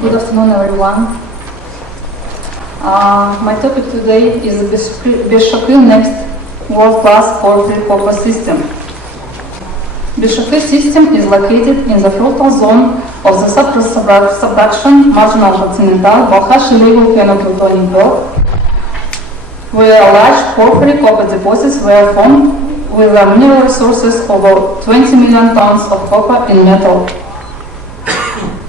Good afternoon, everyone. My topic today is Bishopil next world-class porphyry copper system. Bishopil system is located in the fruitful zone of the subduction marginal continental Balkhash illegal phenoclotonic belt, where large porphyry copper deposits were formed with mineral resources of over 20 million tons of copper in metal.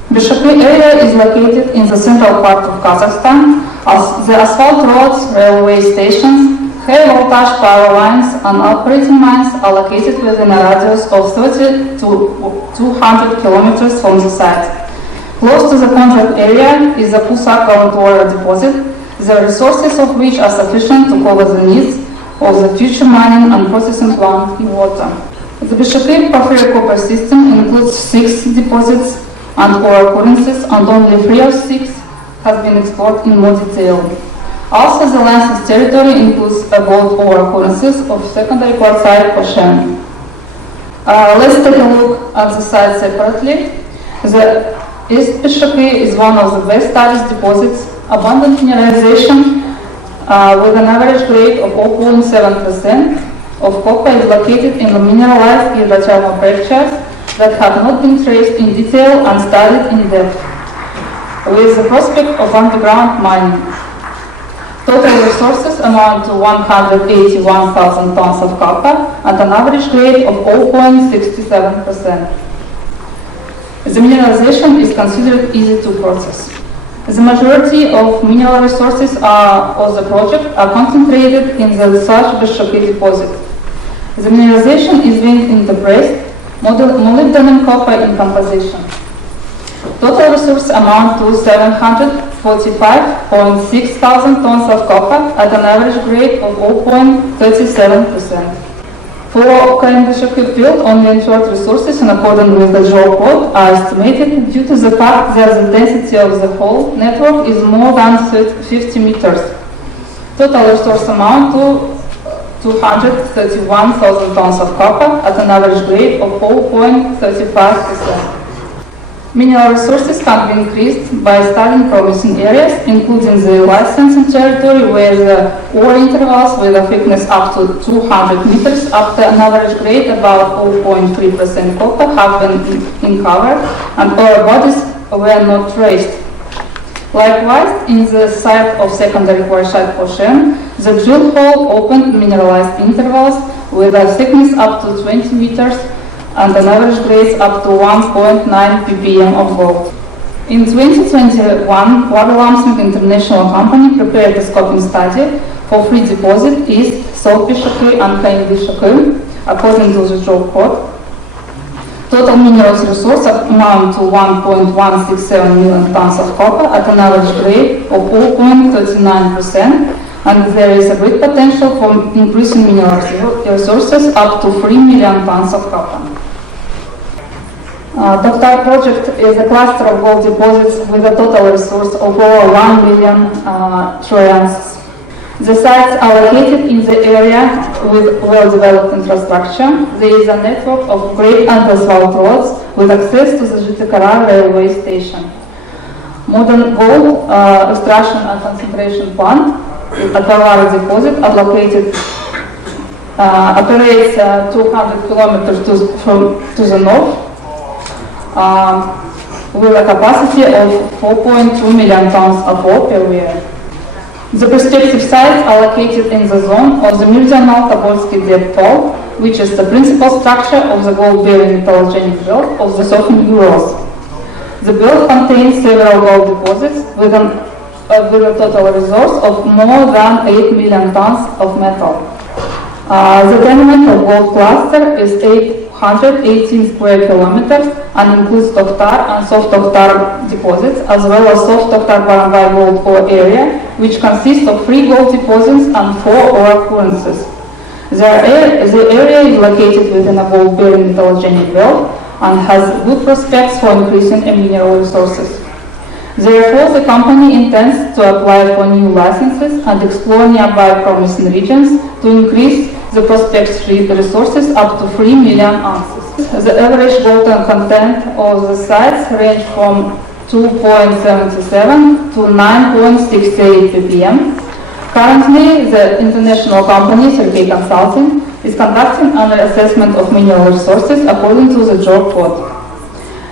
Bishopil area is located in the central part of Kazakhstan, as the asphalt roads, railway stations, high voltage power lines and operating mines are located within a radius of 30 to 200 kilometers from the site. Close to the contract area is the Pusak Aurora deposit, the resources of which are sufficient to cover the needs of the future mining and processing plant in water. The Bishopil porphyry copper system includes 6 deposits and ore occurrences, and only 3 of 6 has been explored in more detail. Also, the license territory includes gold ore occurrences of secondary quartzite portion. Let's take a look at the site separately. The East Bishopil is one of the best studied deposits, abundant mineralization with an average grade of 0.7% of copper is located in the mineralized hydrothermal fractures that have not been traced in detail and studied in depth, with the prospect of underground mining. Total resources amount to 181,000 tons of copper at an average grade of 0.67%. The mineralization is considered easy to process. The majority of mineral resources of the project are concentrated in the Sarch Bishopil deposit. The mineralization is vein interbraced, molybdenum copper in composition. Total resources amount to 745.6 thousand tons of copper at an average grade of 0.37%. For Bishopil field, only inferred resources in accordance with the geo code are estimated due to the fact that the density of the whole network is more than 50 meters. Total resource amount to 231,000 tons of copper at an average grade of 0.35%. Mineral resources can be increased by studying promising areas, including the licensing territory where the ore intervals with a thickness up to 200 meters up to an average grade about 0.3% copper have been uncovered and ore bodies were not traced. Likewise, in the site of secondary quartzite portion, the drill hole opened mineralized intervals with a thickness up to 20 meters and an average grade up to 1.9 ppm of gold. In 2021, Water International Company prepared a scoping study for 3 deposits, East, South Bishopil and Kain Bishopil, according to the job code. Total minerals resource amount to 1.167 million tons of copper at an average grade of 0.39%, and there is a great potential for increasing mineral resources up to 3 million tons of copper. WorldClass Project is a cluster of gold deposits with a total resource of over 1 million troy ounces. The sites are located in the area with well-developed infrastructure. There is a network of great asphalt roads with access to the Jitikara railway station. Modern gold extraction and concentration plant at Aurora deposit operates 200 kilometers to the north with a capacity of 4.2 million tons of ore per year. The prospective sites are located in the zone of the Meridional Tobolsky depth fault, which is the principal structure of the gold-bearing metallogenic belt of the southern Urals. The belt contains several gold deposits with a total resource of more than 8 million tons of metal. The tenement of gold cluster is 818 square kilometers and includes Tokhtar and soft Tokhtar deposits, as well as soft Tokhtar Baranbai gold ore area, which consists of 3 gold deposits and 4 ore occurrences. The area is located within a gold-bearing metallogenic belt and has good prospects for increasing mineral resources. Therefore, the company intends to apply for new licenses and explore nearby promising regions to increase the prospect's resources up to 3 million ounces. The average gold content of the sites range from 2.77 to 9.68 ppm. Currently, the international company, Sergei Consulting, is conducting an assessment of mineral resources according to the JORC code.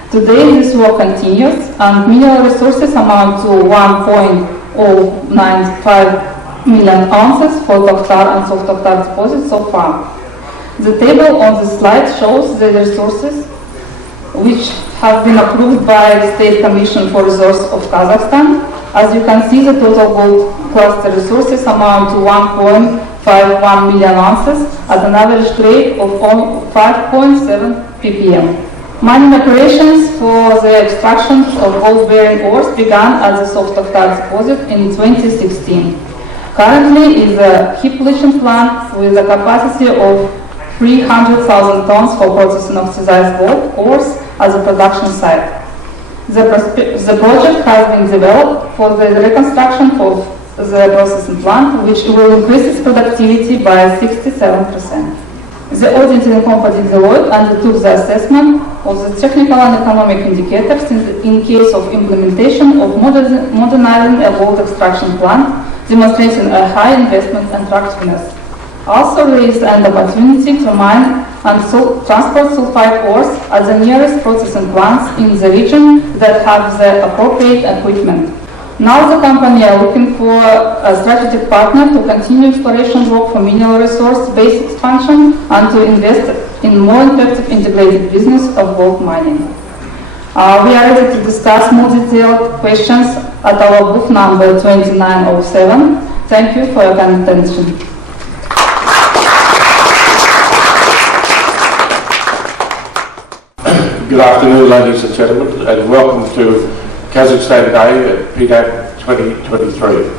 Today, this work continues, and mineral resources amount to 1.095 million ounces for Tokhtar and soft Tokhtar deposits so far. The table on the slide shows the resources which have been approved by the State Commission for Resources of Kazakhstan. As you can see, the total gold cluster resources amount to 1.51 million ounces at an average grade of 5.7 ppm. Mining operations for the extraction of gold-bearing ores began at the soft Tokhtar deposit in 2016. Currently is a heap leaching plant with a capacity of 300,000 tons for processing oxidized gold ores as a production site. The project has been developed for the reconstruction of the processing plant, which will increase its productivity by 67%. The auditing company Geology undertook the assessment of the technical and economic indicators in case of implementation of modernizing a gold extraction plant, demonstrating a high investment attractiveness. Also raised an opportunity to mine and transport sulfide ores at the nearest processing plants in the region that have the appropriate equipment. Now the company are looking for a strategic partner to continue exploration work for mineral resource-based expansion and to invest in more effective integrated business of gold mining. We are ready to discuss more detailed questions at our booth number 2907. Thank you for your kind attention. Good afternoon, ladies and gentlemen, and welcome to Kazakhstan Day at PDAC 2023.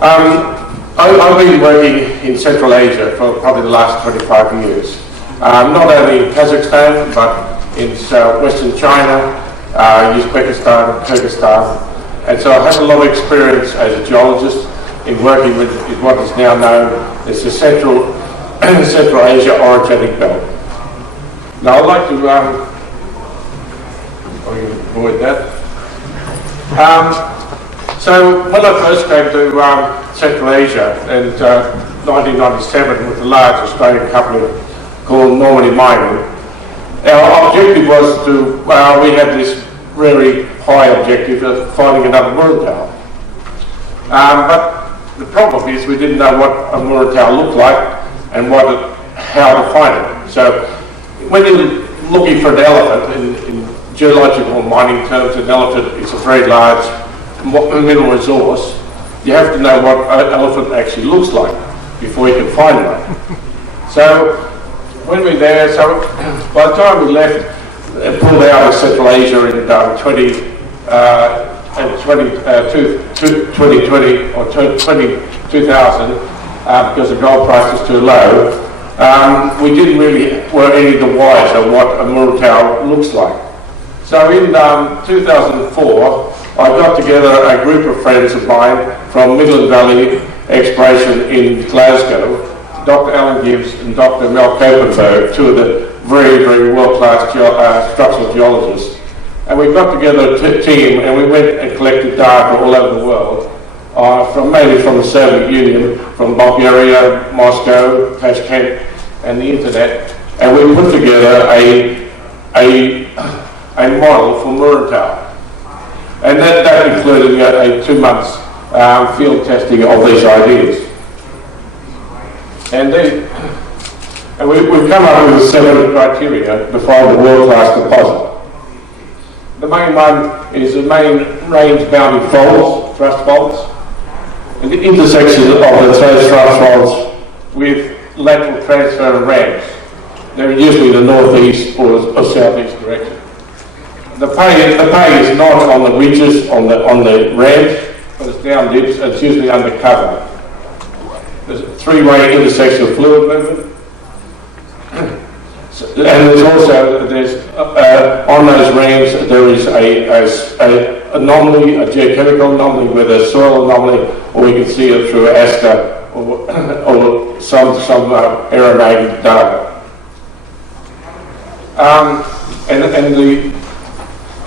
I've been working in Central Asia for probably the last 25 years, not only in Kazakhstan, but in Western China, Uzbekistan, Kyrgyzstan, and so I have a lot of experience as a geologist in working with what is now known as the Central Asia Orogenic Belt. Now I'd like to avoid that. So when I first came to Central Asia in 1997 with a large Australian company called Normandy Mining, our objective was to, we had this very high objective of finding another Muruntau. But the problem is we didn't know what a Muruntau looked like and how to find it. So when you're looking for an elephant, in geological mining terms, an elephant is a very large mineral resource. You have to know what an elephant actually looks like before you can find one. So when we're there, so by the time we left and pulled out of Central Asia in 2020 or 2000, because the gold price was too low, we didn't really were any the wiser what a Muruntau looks like. So in 2004, I got together a group of friends of mine from Midland Valley Exploration in Glasgow, Dr. Alan Gibbs and Dr. Mel Kopenberg, two of the very, very world-class structural geologists. And we got together a team and we went and collected data all over the world, mainly from the Soviet Union, from Bulgaria, Moscow, Tashkent, and the internet, and we put together a model for Muruntau. And that included a 2 months field testing of these ideas. And we've come up with 7 criteria to find the world-class deposit. The main one is the main range-bounding faults, thrust faults, and the intersection of those thrust faults with lateral transfer and ramps. They're usually the northeast or southeast direction. The pay is not on the ridges, on the ramps, but it's down dips, and it's usually undercover. There's a 3-way intersection of fluid movement. And there's also, on those ramps, there is a anomaly, a geochemical anomaly with a soil anomaly, or we can see it through ASCA or some aeromagned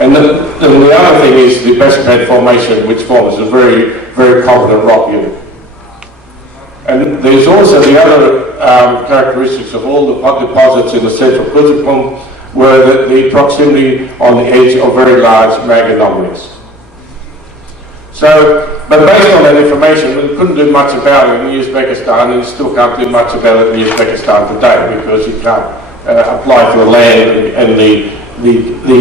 And the other thing is the Basement Formation, which forms a very, very competent rock unit. And there's also the other characteristics of all the deposits in the central Kazakhstan were the proximity on the edge of very large mag anomalies. So, but based on that information, we couldn't do much about it in Uzbekistan, and you still can't do much about it in Uzbekistan today because you can't apply for the land and the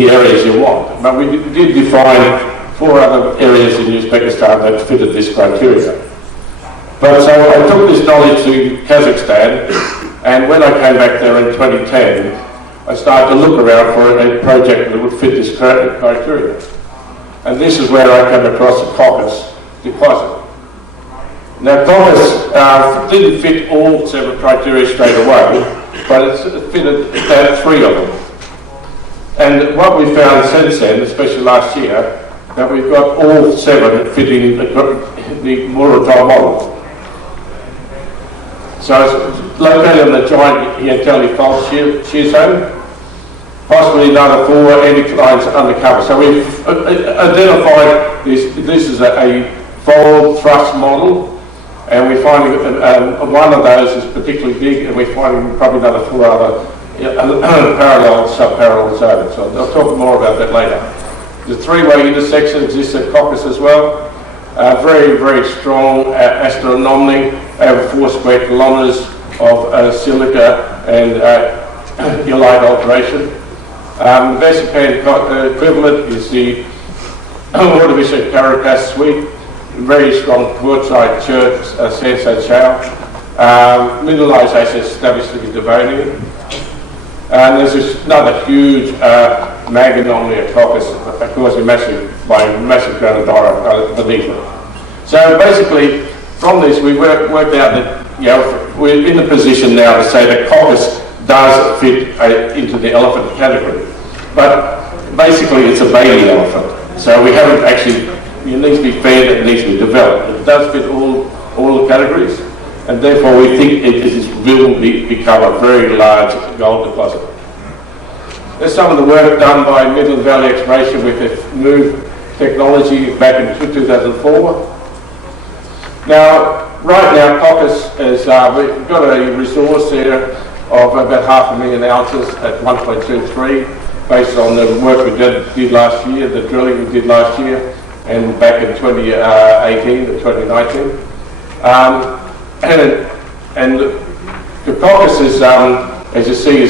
areas you want. But we did define 4 other areas in Uzbekistan that fitted this criteria. But so I took this knowledge to Kazakhstan, and when I came back there in 2010, I started to look around for a project that would fit this criteria. And this is where I came across the Caucasus deposit. Now Caucasus didn't fit all 7 criteria straight away, but it fitted about 3 of them. And what we found since then, especially last year, that we've got all 7 fitting the Aurora model. So it's located on the giant Yanteli fault shear zone, possibly another 4 anticlines undercover. So we've identified this is a fold thrust model, and we're finding one of those is particularly big, and we're finding probably another 4 other parallel, sub-parallel zones. So I'll talk more about that later. The 3-way intersection exists at Caucasus as well. Very, very strong astroanomaly, over 4 square kilometres of silica and illite alteration. The Vesipan equivalent is the Ordovician Caracas suite, very strong quartzite sandstone shale. Mineralisation established to be Devonian. And there's another huge mag anomaly at Caucasus, causing massive granodiorite beneath it. So basically, from this, we worked out that we're in a position now to say that Caucasus does fit into the elephant category. But basically, it's a baby elephant. So we haven't actually, it needs to be fed, it needs to be developed. It does fit all the categories, and therefore we think it will become a very large gold deposit. There's some of the work done by Midland Valley Exploration with the MOVE technology back in 2004. Now, right now, Caucasus is, we've got a resource there of about 500,000 ounces at 1.23, based on the work we did last year, the drilling we did last year, and back in 2018 and 2019. And the Caucasus, as you see,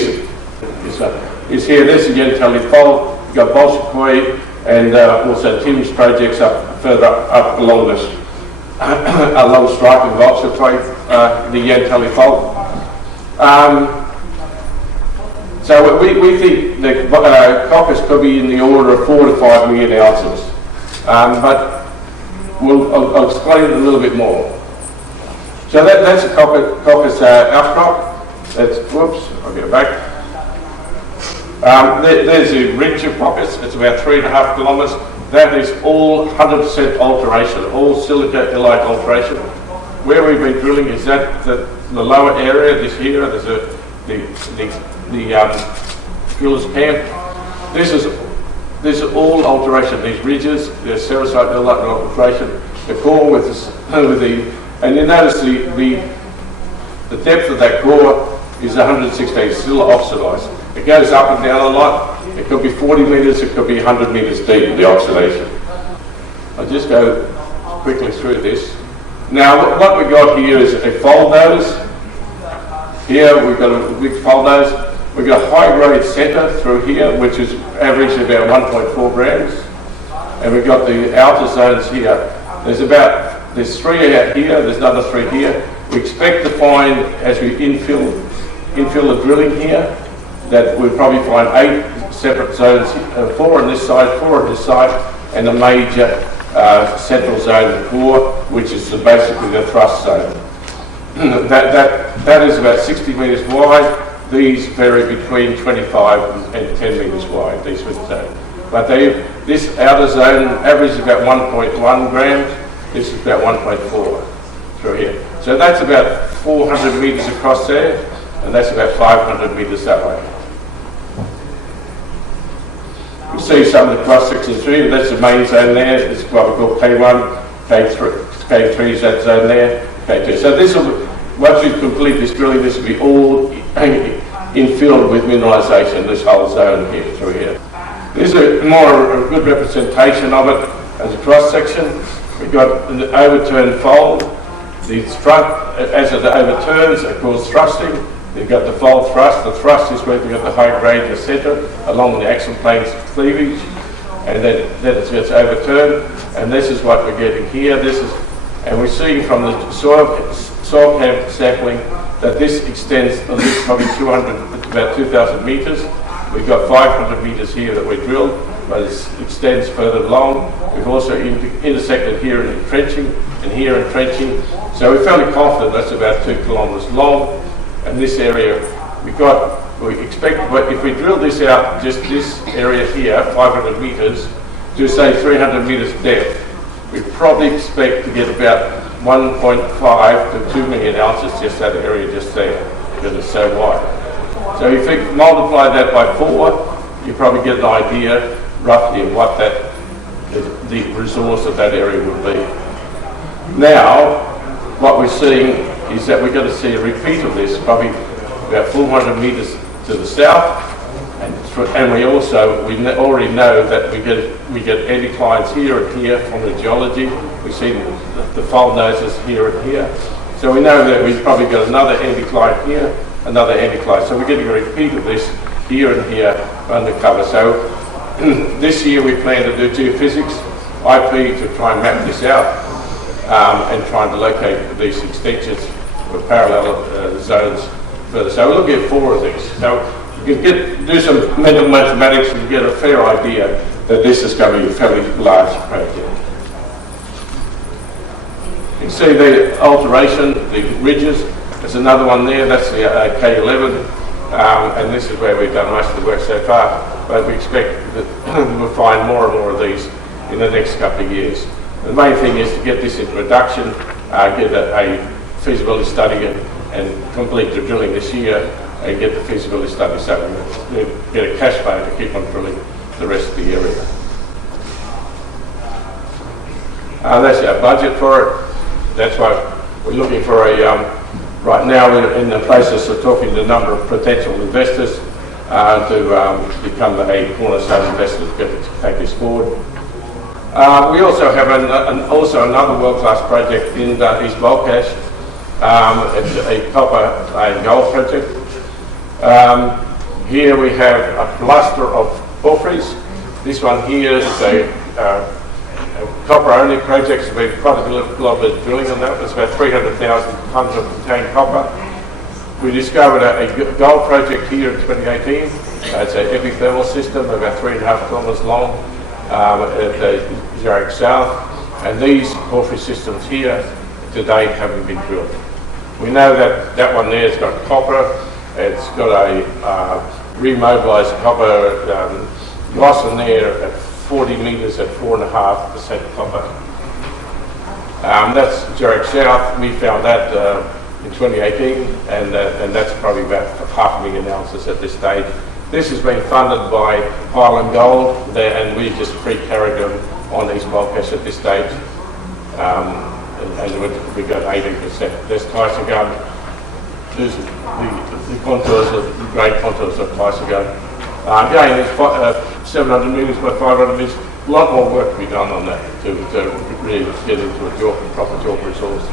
is here. There's the Yanteli fault. You've got Bolshoi and also Tim's projects further up along this along strike of Bolshoi, the Yanteli fault. So we think that Caucasus could be in the order of 4 to 5 million ounces, but I'll explain it a little bit more. So that's a Caucasus outcrop. That's, whoops, I'll get it back. There's the ridge of Caucasus. It's about 3.5 kilometres. That is all 100% alteration, all silica illite alteration. Where we've been drilling is that the lower area. This here, there's the driller's camp. This is all alteration. These ridges, there's sericite illite alteration. The core with the and you notice the depth of that core is 116, still oxidised. It goes up and down a lot. It could be 40 metres, it could be 100 metres deep, the oxidation. I'll just go quickly through this. Now, what we got here is a fold nose. Here we've got a big fold nose. We've got a high-grade centre through here, which is average about 1.4 grams. And we've got the outer zones here. There's 3 out here, there's another 3 here. We expect to find, as we infill the drilling here, that we'll probably find 8 separate zones, 4 on this side, 4 on this side, and a major central zone core, which is basically the thrust zone. That is about 60 metres wide. These vary between 25 and 10 metres wide, these width zones. But this outer zone averages about 1.1 grams. This is about 1.4 through here. So that's about 400 metres across there, and that's about 500 metres that way. see some of the cross sections through. That's the main zone there. It's what we call K1, K3 is that zone there, K2. So this will, once we complete this drilling, this will be all infilled with mineralisation, this whole zone here, through here. This is a good representation of it as a cross section. We've got an overturned fold. The as it overturns, it causes thrusting. You've got the fold thrust. The thrust is where you've got the high grade in the centre along the axial planes cleavage, and then it gets overturned. And this is what we're getting here. And we're seeing from the soil camp sampling that this extends at least probably about 2,000 metres. We've got 500 metres here that we drilled, but it extends further along. We've also intersected here in entrenching and here in trenching. So we're fairly confident that's about 2 kilometres long. And this area, we expect, if we drill this out, just this area here, 500 metres, to say 300 metres depth, we probably expect to get about 1.5 to 2 million ounces, just that area just there, because it's so wide. So if you multiply that by 4, you probably get an idea roughly of what the resource of that area would be. Now, what we're seeing is that we're going to see a repeat of this, probably about 400 metres to the south, and we already know that we get anticlines here and here from the geology. We see the fold noses here and here, so we know that we've probably got another anticline here, another anticline. So we're getting a repeat of this here and here undercover. So this year we plan to do geophysics, IP, to try and map this out and trying to locate these extensions with parallel zones further. So we're looking at 4 of these. So you can do some mental mathematics and get a fair idea that this is going to be a fairly large project. You can see the alteration, the ridges. There's another one there, that's the K11, and this is where we've done most of the work so far, but we expect that we'll find more and more of these in the next couple of years. The main thing is to get this into production, get a feasibility study and complete the drilling this year and get the feasibility study so we get a cash flow to keep on drilling the rest of the area. That's our budget for it. That's why we're looking for right now we're in the process of talking to a number of potential investors to become a cornerstone investor to take this forward. We also have another world-class project in East Volcash. It's a copper and gold project. Here we have a cluster of porphyries. This one here is a copper-only project. So we've quite a lot of drilling on that. It's about 300,000 tonnes of contained copper. We discovered a gold project here in 2018. It's an epithermal system, about 3.5 kilometres long at Zurich South. And these porphyry systems here to date haven't been drilled. We know that that one there has got copper. It's got a remobilised copper loss in there at 40 metres at 4.5% copper. That's Zurich South. We found that in 2018, and that's probably about 500,000 ounces at this stage. This has been funded by Highland Gold, and we just pre-carried them on East Volcash at this stage. And we got 18%. There's Tyson-Gun. There's the contours of the great contours of Tyson-Gun. Again, there's 700 metres by 500 metres. A lot more work to be done on that to really get into a proper JORC resource.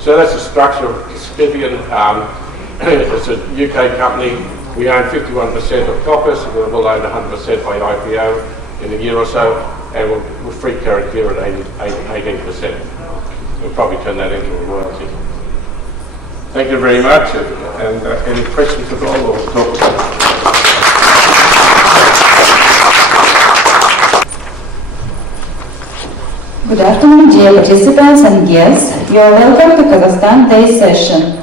So that's the structure of Scythian. It's a UK company. We own 51% of copper, so we'll own 100% by IPO in a year or so, and we'll free carry here at 18%. We'll probably turn that into a royalty. Thank you very much, and any questions at all, we'll talk about it. Good afternoon, dear participants and guests. You are welcome to Kazakhstan Day session.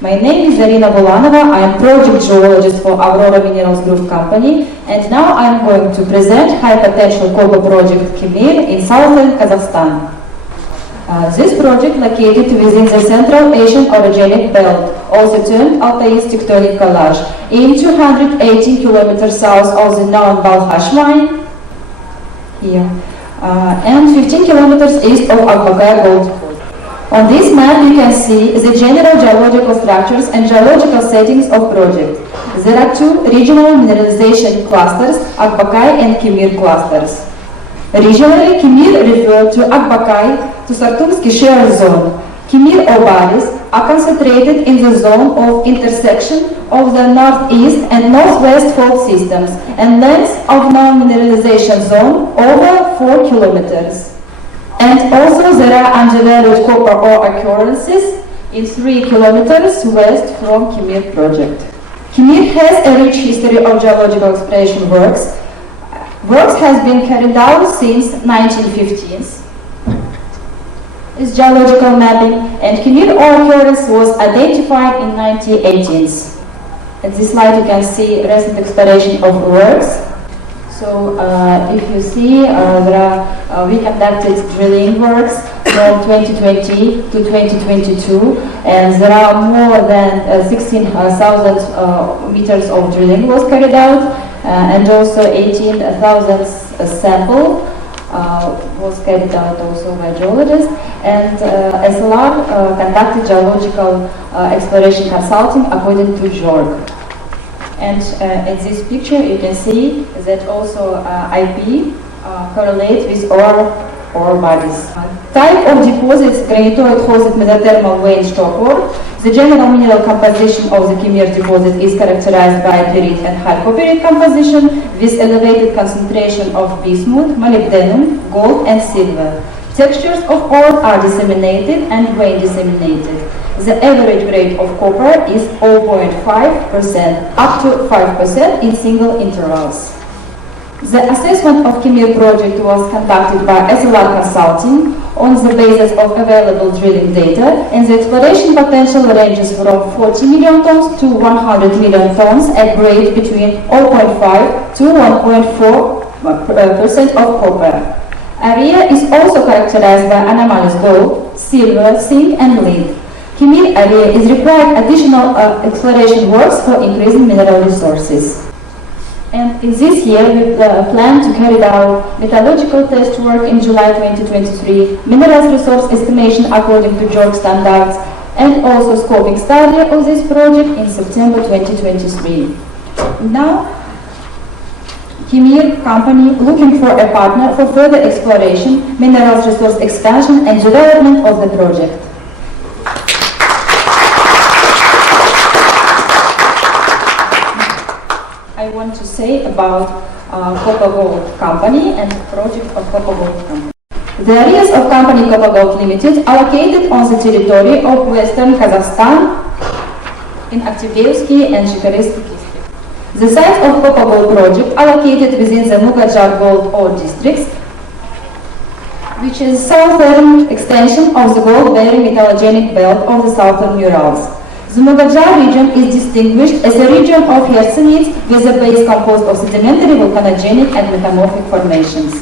My name is Zarina Bulanova. I am project geologist for Aurora Minerals Group company, and now I am going to present high potential copper project Kemir in southern Kazakhstan. This project located within the Central Asian Orogenic Belt, also termed Altai's tectonic collage, in 218 kilometers south of the known Balkhash mine, here, and 15 kilometers east of Akbakaya gold deposit. On this map you can see the general geological structures and geological settings of project. There are two regional mineralization clusters, Akbakaya and Kimir clusters. Regionally, Kimir referred to Akbakaya to Sartumsky shear zone. Kimir ore bodies are concentrated in the zone of intersection of the northeast and northwest fault systems and length of non-mineralization zone over 4 kilometers. And also there are undervalued copper ore occurrences in 3 kilometers west from Kimir project. Kimir has a rich history of geological exploration works. Works has been carried out since 1915s. Is geological mapping, and Kimir ore occurrence was identified in 1918s. At this slide you can see recent exploration of works. So if you see, we conducted drilling works from 2020 to 2022, and there are more than 16,000 meters of drilling was carried out, and also 18,000 sample was carried out also by geologists, and SLR conducted geological exploration consulting according to JORC. And in this picture you can see that also IP correlates with ore bodies. Type of deposits: granitoid hosted mesothermal vein stock ore. The general mineral composition of the Kimir deposit is characterized by pyrite and hypopyrite composition with elevated concentration of bismuth, molybdenum, gold and silver. Textures of ore are disseminated and vein disseminated. The average grade of copper is 0.5% up to 5% in single intervals. The assessment of Kimir project was conducted by SLR Consulting on the basis of available drilling data, and the exploration potential ranges from 40 million tons to 100 million tons at grade between 0.5 to 1.4% of copper. Area is also characterized by anomalies gold, silver, zinc and lead. Kimir area is required additional exploration works for increasing mineral resources. And in this year, we plan to carry out metallurgical test work in July 2023, minerals resource estimation according to JORC standards, and also scoping study of this project in September 2023. Now, Kimir company looking for a partner for further exploration, minerals resource expansion and development of the project. I want to say about Copper Gold Company and project of Copper Gold Company. The areas of company Copper Gold Limited are located on the territory of western Kazakhstan in Aktivdeyevsky and Zhikarsky district. The sites of Copper Gold project are located within the Mugajar gold ore districts, which is southern extension of the gold-bearing metallogenic belt of the southern Urals. The Mugajar region is distinguished as a region of hercynites with a base composed of sedimentary, volcanogenic and metamorphic formations.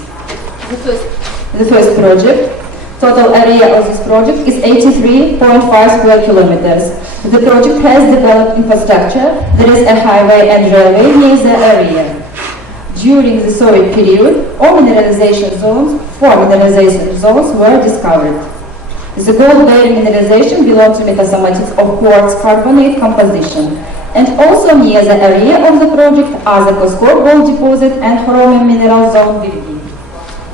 The first project, total area of this project is 83.5 square kilometers. The project has developed infrastructure. There is a highway and railway near the area. During the Soviet period, four mineralization zones were discovered. The gold-bearing mineralization belongs to metasomatics of quartz carbonate composition. And also near the area of the project are the Koskor gold deposit and chromium mineral zone Virgin.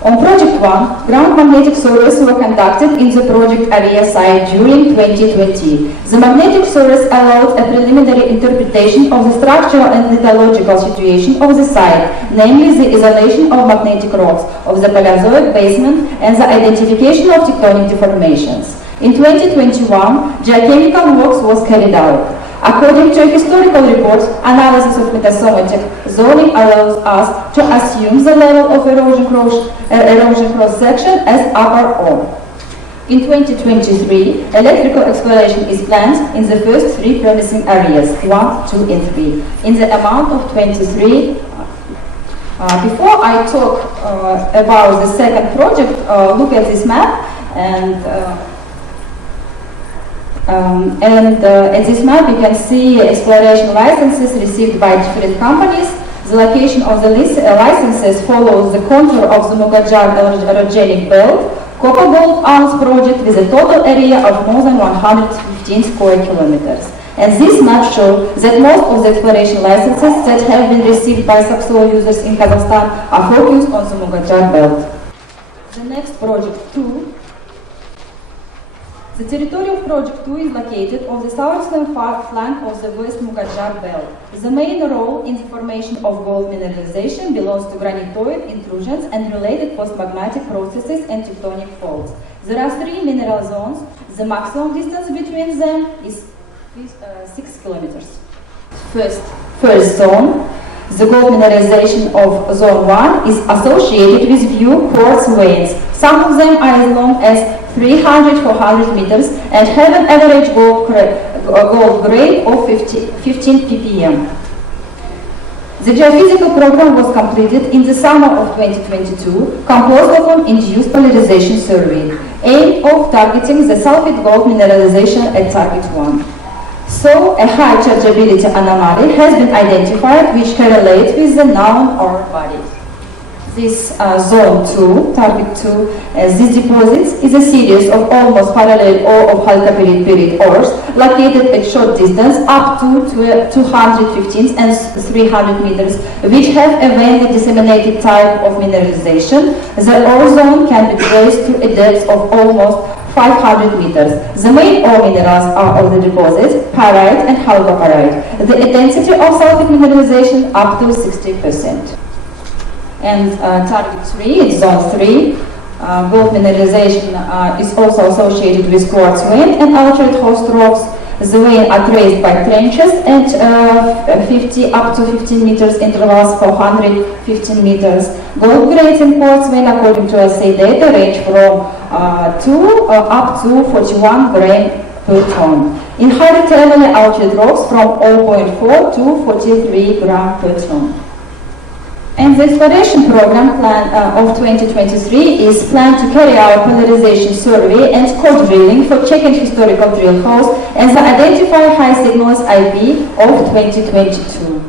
On Project 1, ground magnetic surveys were conducted in the project area site during 2020. The magnetic surveys allowed a preliminary interpretation of the structural and lithological situation of the site, namely the isolation of magnetic rocks of the Paleozoic basement and the identification of tectonic deformations. In 2021, geochemical works was carried out. According to historical reports, analysis of metasomatic zoning allows us to assume the level of erosion cross-section as upper O. In 2023, electrical exploration is planned in the first three promising areas, 1, 2 and 3, in the amount of 23. Before I talk about the second project, look at this map. At this map you can see exploration licenses received by different companies. The location of the licenses follows the contour of the Mugadjar orogenic belt, copper gold ounce project with a total area of more than 115 square kilometers. And this map shows that most of the exploration licenses that have been received by subsoil users in Kazakhstan are focused on the Mugadjar belt. The next project 2. The territory of Project 2 is located on the southern flank of the West Mugadjar belt. The main role in the formation of gold mineralization belongs to granitoid intrusions and related postmagmatic processes and tectonic faults. There are 3 mineral zones. The maximum distance between them is 6 kilometers. First zone, the gold mineralization of Zone 1 is associated with few quartz veins. Some of them are as long as 300-400 meters and have an average gold grade of 15 ppm. The geophysical program was completed in the summer of 2022, composed of an induced polarization survey, aim of targeting the sulfide gold mineralization at target 1. So, a high chargeability anomaly has been identified which correlates with the known ore bodies. This Zone 2, Target 2, these deposits is a series of almost parallel ore of halka-period ores located at short distance up to 215 and 300 meters, which have a veinly disseminated type of mineralization. The ore zone can be traced to a depth of almost 500 meters. The main ore minerals are of the deposits, pyrite and halcopyrite. The intensity of sulfide mineralization up to 60%. And target 3, it's zone 3. Gold mineralization is also associated with quartz vein and altered host rocks. The vein are traced by trenches at 50 up to 15 meters intervals for 115 meters. Gold grades in quartz vein according to assay data range from 2 up to 41 gram per ton. In higher terminally altered rocks from 0.4 to 43 gram per ton. And the exploration program plan of 2023 is planned to carry out polarization survey and core drilling for checking historical drill holes and the identify high signals IP of 2022.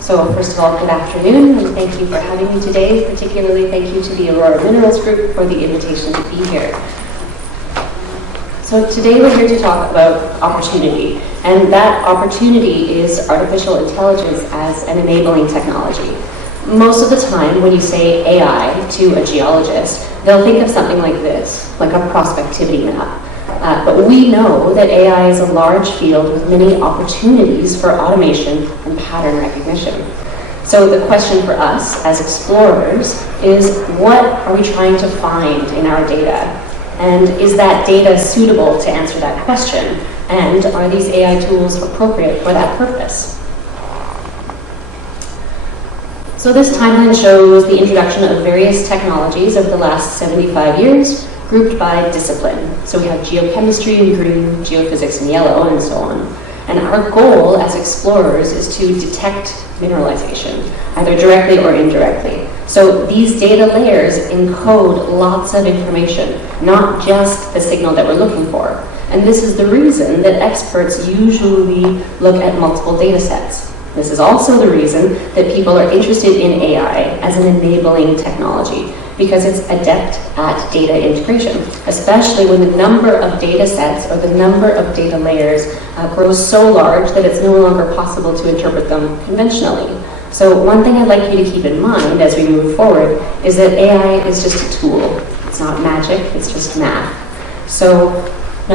So first of all, good afternoon, and thank you for having me today. Particularly thank you to the Aurora Minerals Group for the invitation to be here. So today we're here to talk about opportunity, and that opportunity is artificial intelligence as an enabling technology. Most of the time when you say AI to a geologist, they'll think of something like this, like a prospectivity map. But we know that AI is a large field with many opportunities for automation and pattern recognition. So the question for us as explorers is, what are we trying to find in our data? And is that data suitable to answer that question? And are these AI tools appropriate for that purpose? So this timeline shows the introduction of various technologies over the last 75 years, grouped by discipline. So we have geochemistry in green, geophysics in yellow, and so on. And our goal as explorers is to detect mineralization, either directly or indirectly. So these data layers encode lots of information, not just the signal that we're looking for. And this is the reason that experts usually look at multiple data sets. This is also the reason that people are interested in AI as an enabling technology, because it's adept at data integration, especially when the number of data sets or the number of data layers grows so large that it's no longer possible to interpret them conventionally. So one thing I'd like you to keep in mind as we move forward is that AI is just a tool. It's not magic, it's just math. So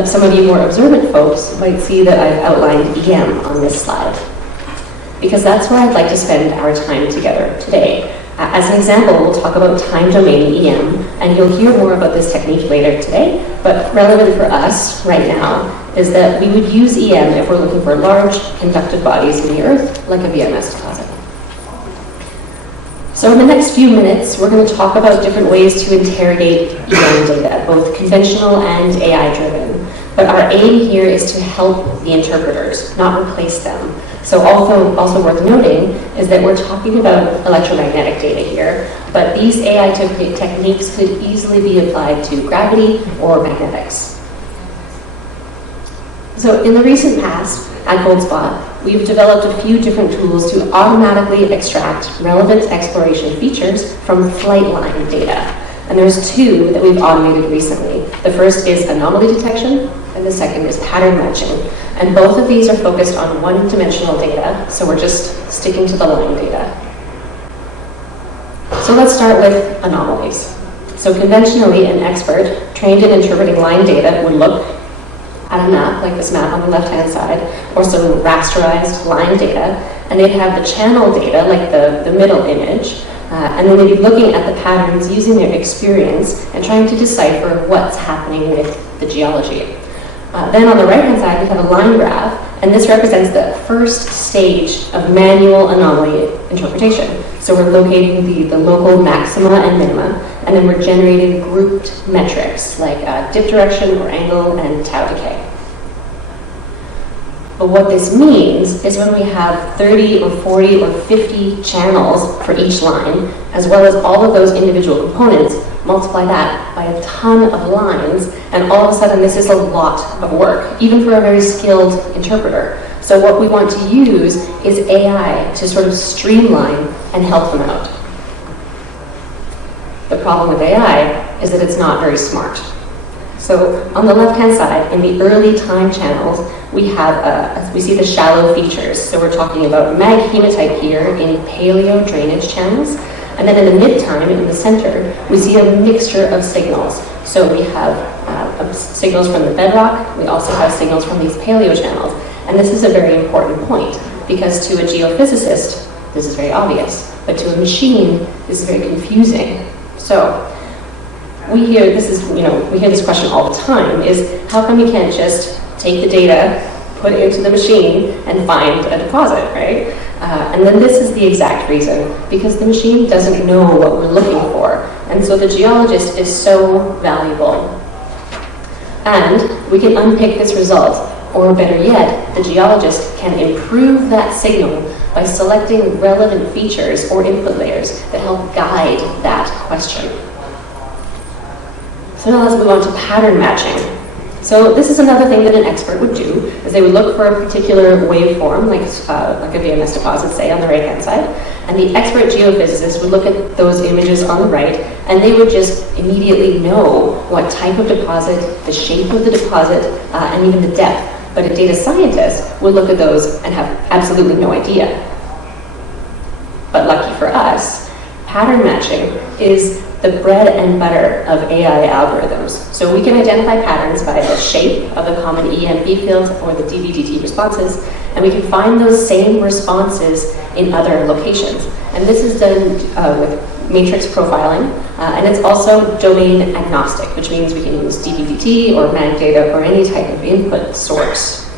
some of you more observant folks might see that I've outlined EM on this slide, because that's where I'd like to spend our time together today. As an example, we'll talk about time domain EM, and you'll hear more about this technique later today, but relevant for us right now is that we would use EM if we're looking for large conductive bodies in the earth, like a VMS deposit. So in the next few minutes, we're going to talk about different ways to interrogate EM data, both conventional and AI-driven. But our aim here is to help the interpreters, not replace them. So also worth noting is that we're talking about electromagnetic data here, but these AI techniques could easily be applied to gravity or magnetics. So in the recent past, at Goldspot, we've developed a few different tools to automatically extract relevant exploration features from flight line data. And there's two that we've automated recently. The first is anomaly detection, and the second is pattern matching. And both of these are focused on one-dimensional data, so we're just sticking to the line data. So let's start with anomalies. So conventionally, an expert trained in interpreting line data would look at a map, like this map on the left-hand side, or some rasterized line data, and they'd have the channel data, like the middle image, and then they'd be looking at the patterns using their experience and trying to decipher what's happening with the geology. Then on the right-hand side, we have a line graph, and this represents the first stage of manual anomaly interpretation. So we're locating the local maxima and minima, and then we're generating grouped metrics like dip direction or angle and tau decay. But what this means is when we have 30 or 40 or 50 channels for each line, as well as all of those individual components, multiply that by a ton of lines, and all of a sudden this is a lot of work, even for a very skilled interpreter. So what we want to use is AI to sort of streamline and help them out. The problem with AI is that it's not very smart. So on the left-hand side, in the early time channels, we see the shallow features. So we're talking about mag hematite here in paleo drainage channels. And then in the mid-time, in the center, we see a mixture of signals. So we have signals from the bedrock. We also have signals from these paleo channels. And this is a very important point, because to a geophysicist, this is very obvious. But to a machine, this is very confusing. So we hear this question all the time, is how come you can't just take the data, put it into the machine, and find a deposit, right? And then this is the exact reason, because the machine doesn't know what we're looking for. And so the geologist is so valuable. And we can unpick this result, or better yet, the geologist can improve that signal by selecting relevant features or input layers that help guide that question. So now let's move on to pattern matching. So this is another thing that an expert would do, is they would look for a particular waveform, like a VMS deposit, say, on the right-hand side, and the expert geophysicist would look at those images on the right, and they would just immediately know what type of deposit, the shape of the deposit, and even the depth. But a data scientist would look at those and have absolutely no idea. But lucky for us, pattern matching is the bread and butter of AI algorithms. So we can identify patterns by the shape of the common EMB field or the DVDT responses, and we can find those same responses in other locations. And this is done with matrix profiling, and it's also domain agnostic, which means we can use DVDT or mag data or any type of input source.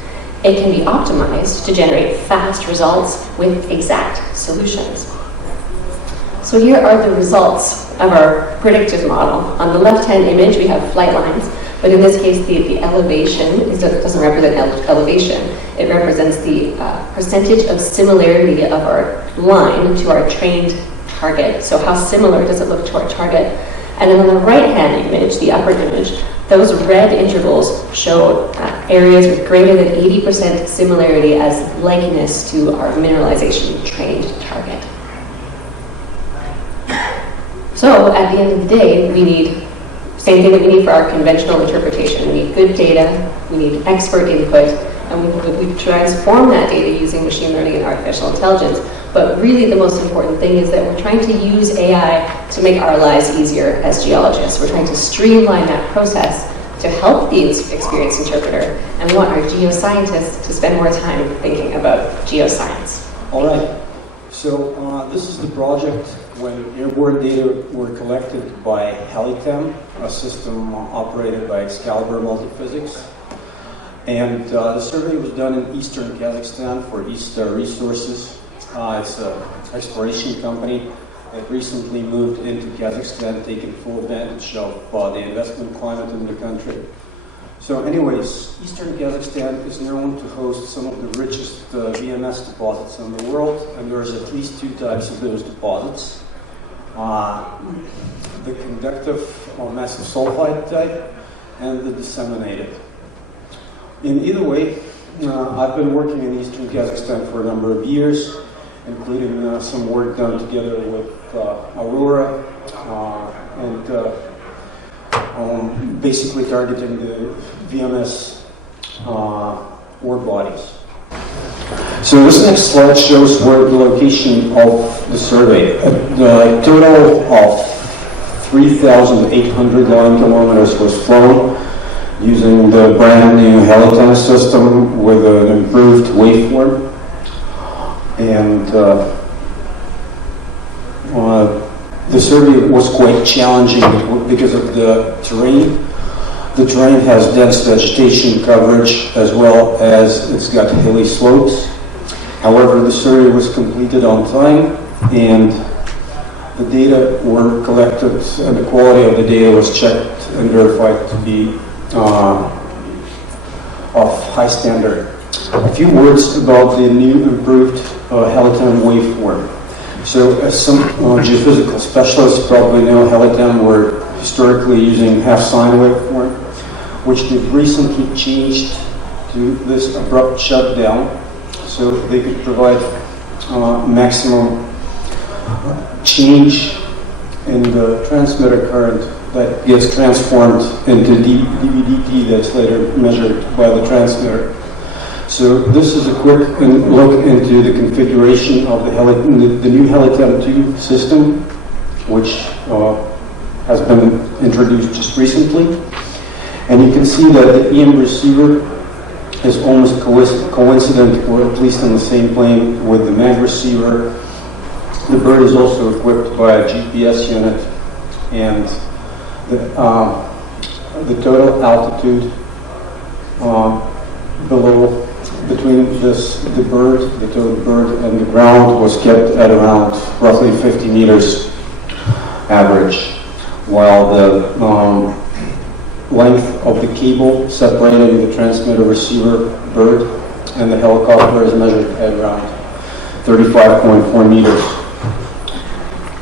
It can be optimized to generate fast results with exact solutions. So here are the results of our predictive model. On the left-hand image, we have flight lines, but in this case, the elevation doesn't represent elevation. It represents the percentage of similarity of our line to our trained target. So how similar does it look to our target? And then on the right-hand image, the upper image, those red intervals show areas with greater than 80% similarity as likeness to our mineralization trained target. So at the end of the day, we need same thing that we need for our conventional interpretation. We need good data, we need expert input, and we transform that data using machine learning and artificial intelligence. But really the most important thing is that we're trying to use AI to make our lives easier as geologists. We're trying to streamline that process to help the experienced interpreter, and we want our geoscientists to spend more time thinking about geoscience. All right. So this is the project when airborne data were collected by Helitem, a system operated by Excalibur multiphysics. And the survey was done in eastern Kazakhstan for East Resources. It's an exploration company that recently moved into Kazakhstan, taking full advantage of the investment climate in the country. So anyways, Eastern Kazakhstan is known to host some of the richest VMS deposits in the world, and there's at least two types of those deposits. The conductive or massive sulfide type and the disseminated. In either way, I've been working in Eastern Kazakhstan for a number of years, including some work done together with Aurora and basically targeting the VMS ore bodies. So this next slide shows where the location of the survey. The total of 3,800 line kilometers was flown using the brand new Helitan system with an improved waveform. And the survey was quite challenging because of the terrain. The terrain has dense vegetation coverage as well as it's got hilly slopes. However, the survey was completed on time and the data were collected and the quality of the data was checked and verified to be of high standard. A few words about the new improved Helitan waveform. So as some geophysical specialists probably know, Helitan were historically using half-sine waveform, which they've recently changed to this abrupt shutdown so they could provide maximum change in the transmitter current that gets transformed into dVdt that's later measured by the transmitter. So this is a quick look into the configuration of the new Helitan 2 system, which has been introduced just recently. And you can see that the EM receiver is almost coincident, or at least on the same plane, with the mag receiver. The bird is also equipped by a GPS unit, and the total altitude between the total bird and the ground was kept at around roughly 50 meters average, while the length of the cable separating the transmitter receiver bird and the helicopter is measured at around 35.4 meters.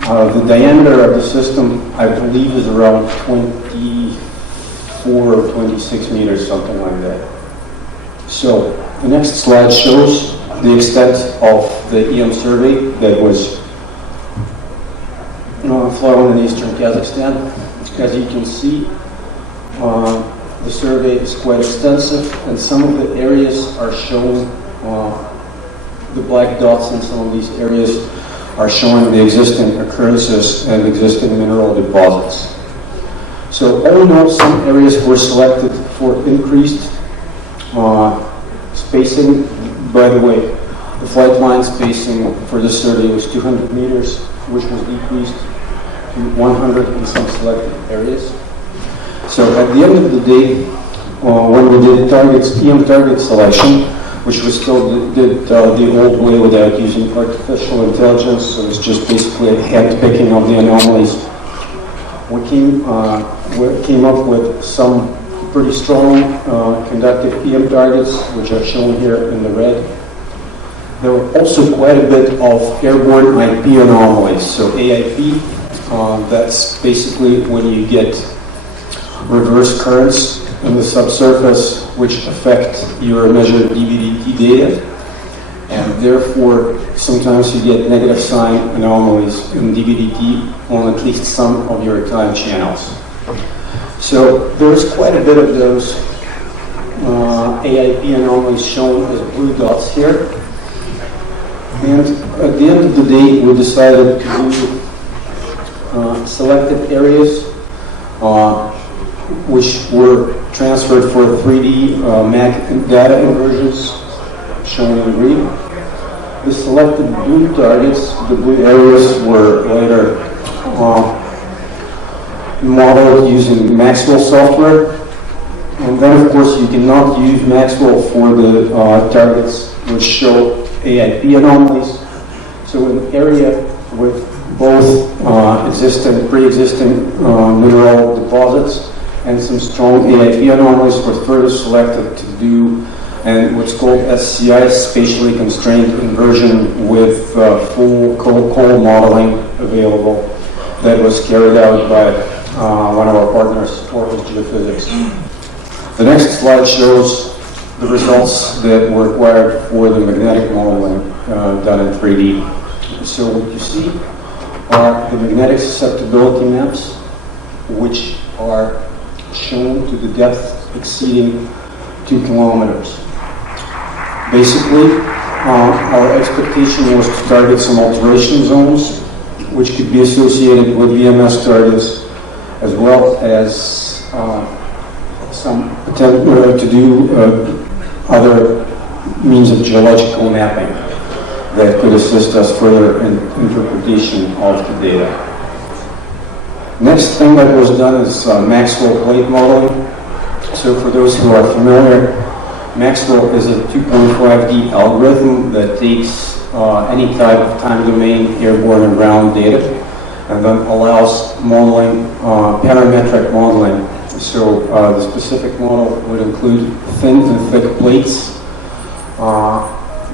The diameter of the system, I believe, is around 24 or 26 meters, something like that. So the next slide shows the extent of the EM survey that was flown in eastern Kazakhstan. As you can see, the survey is quite extensive, and some of the areas are shown, the black dots in some of these areas are showing the existing occurrences and existing mineral deposits. So all in all, some areas were selected for increased spacing. By the way, the flight line spacing for this survey was 200 meters, which was decreased to 100 in some selected areas. So at the end of the day, when we did EM target selection, which we still did the old way without using artificial intelligence, so it's just basically a hand-picking of the anomalies, we came up with some pretty strong conductive EM targets, which are shown here in the red. There were also quite a bit of airborne IP anomalies. So AIP, that's basically when you get reverse currents in the subsurface which affect your measured dVdt data, and therefore sometimes you get negative sign anomalies in dVdt on at least some of your time channels. So there's quite a bit of those AIP anomalies shown as blue dots here. And at the end of the day, we decided to do selected areas which were transferred for 3D MAC data inversions, shown in green. The selected blue targets, the blue areas, were later modeled using Maxwell software. And then, of course, you cannot use Maxwell for the targets which show AIP anomalies. So an area with both pre-existing mineral deposits and some strong AIP anomalies were further selected to do and what's called SCI, spatially constrained inversion, with full coal modeling available that was carried out by one of our partners, Orcus Geophysics. The next slide shows the results that were required for the magnetic modeling done in 3D. So what you see are the magnetic susceptibility maps, which are shown to the depth exceeding 2 kilometers. Basically, our expectation was to target some alteration zones, which could be associated with VMS targets, as well as some potential to do other means of geological mapping that could assist us further in interpretation of the data. Next thing that was done is Maxwell plate modeling. So for those who are familiar, Maxwell is a 2.5D algorithm that takes any type of time domain, airborne and ground data, and then allows modeling, parametric modeling. So the specific model would include thin and thick plates,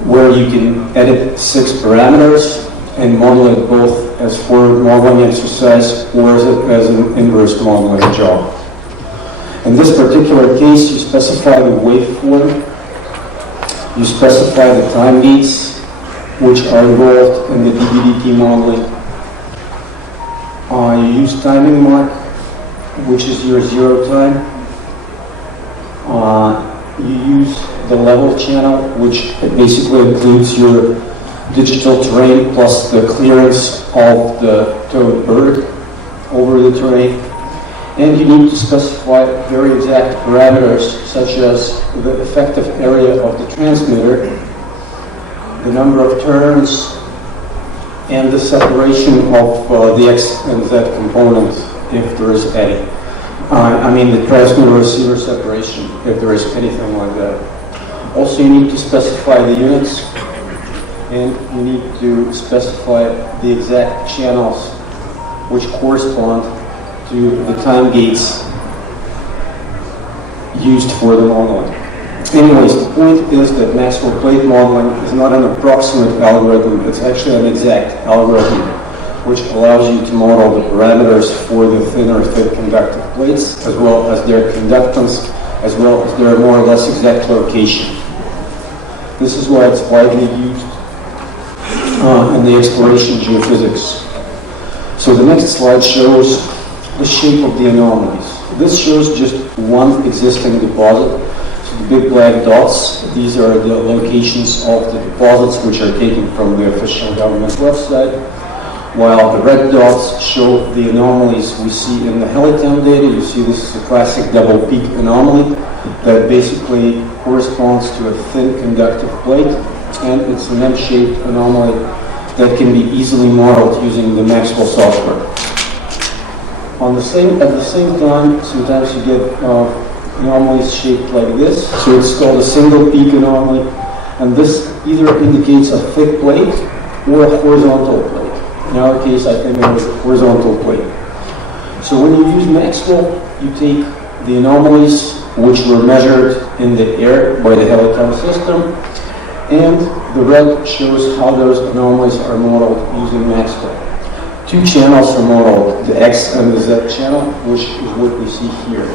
where you can edit 6 parameters and model it both as forward modeling exercise or as an inverse modeling job. In this particular case, you specify the waveform, you specify the time gates which are involved in the DBDT modeling. You use timing mark, which is your 0 time. You use the level channel, which basically includes your digital terrain plus the clearance of the towed bird over the terrain. And you need to specify very exact parameters, such as the effective area of the transmitter, the number of turns, and the separation of the X and Z component, if there is any. I mean the transmitter-receiver separation, if there is anything like that. Also, you need to specify the units, and you need to specify the exact channels which correspond to the time gates used for the modeling. Anyways, the point is that Maxwell plate modeling is not an approximate algorithm, it's actually an exact algorithm, which allows you to model the parameters for the thin or thick conductive plates, as well as their conductance, as well as their more or less exact location. This is why it's widely used in the exploration geophysics. So the next slide shows the shape of the anomalies. This shows just one existing deposit. So the big black dots, these are the locations of the deposits which are taken from the official government website, while the red dots show the anomalies we see in the Helitem data. You see this is a classic double peak anomaly that basically corresponds to a thin conductive plate, and it's an M-shaped anomaly that can be easily modeled using the Maxwell software. At the same time, sometimes you get anomalies shaped like this. So it's called a single peak anomaly, and this either indicates a thick plate or a horizontal plate. In our case, I think it was a horizontal plate. So when you use Maxwell, you take the anomalies which were measured in the air by the Helitem system, and the red shows how those anomalies are modeled using Maxwell. 2 channels are modeled, the X and the Z channel, which is what we see here.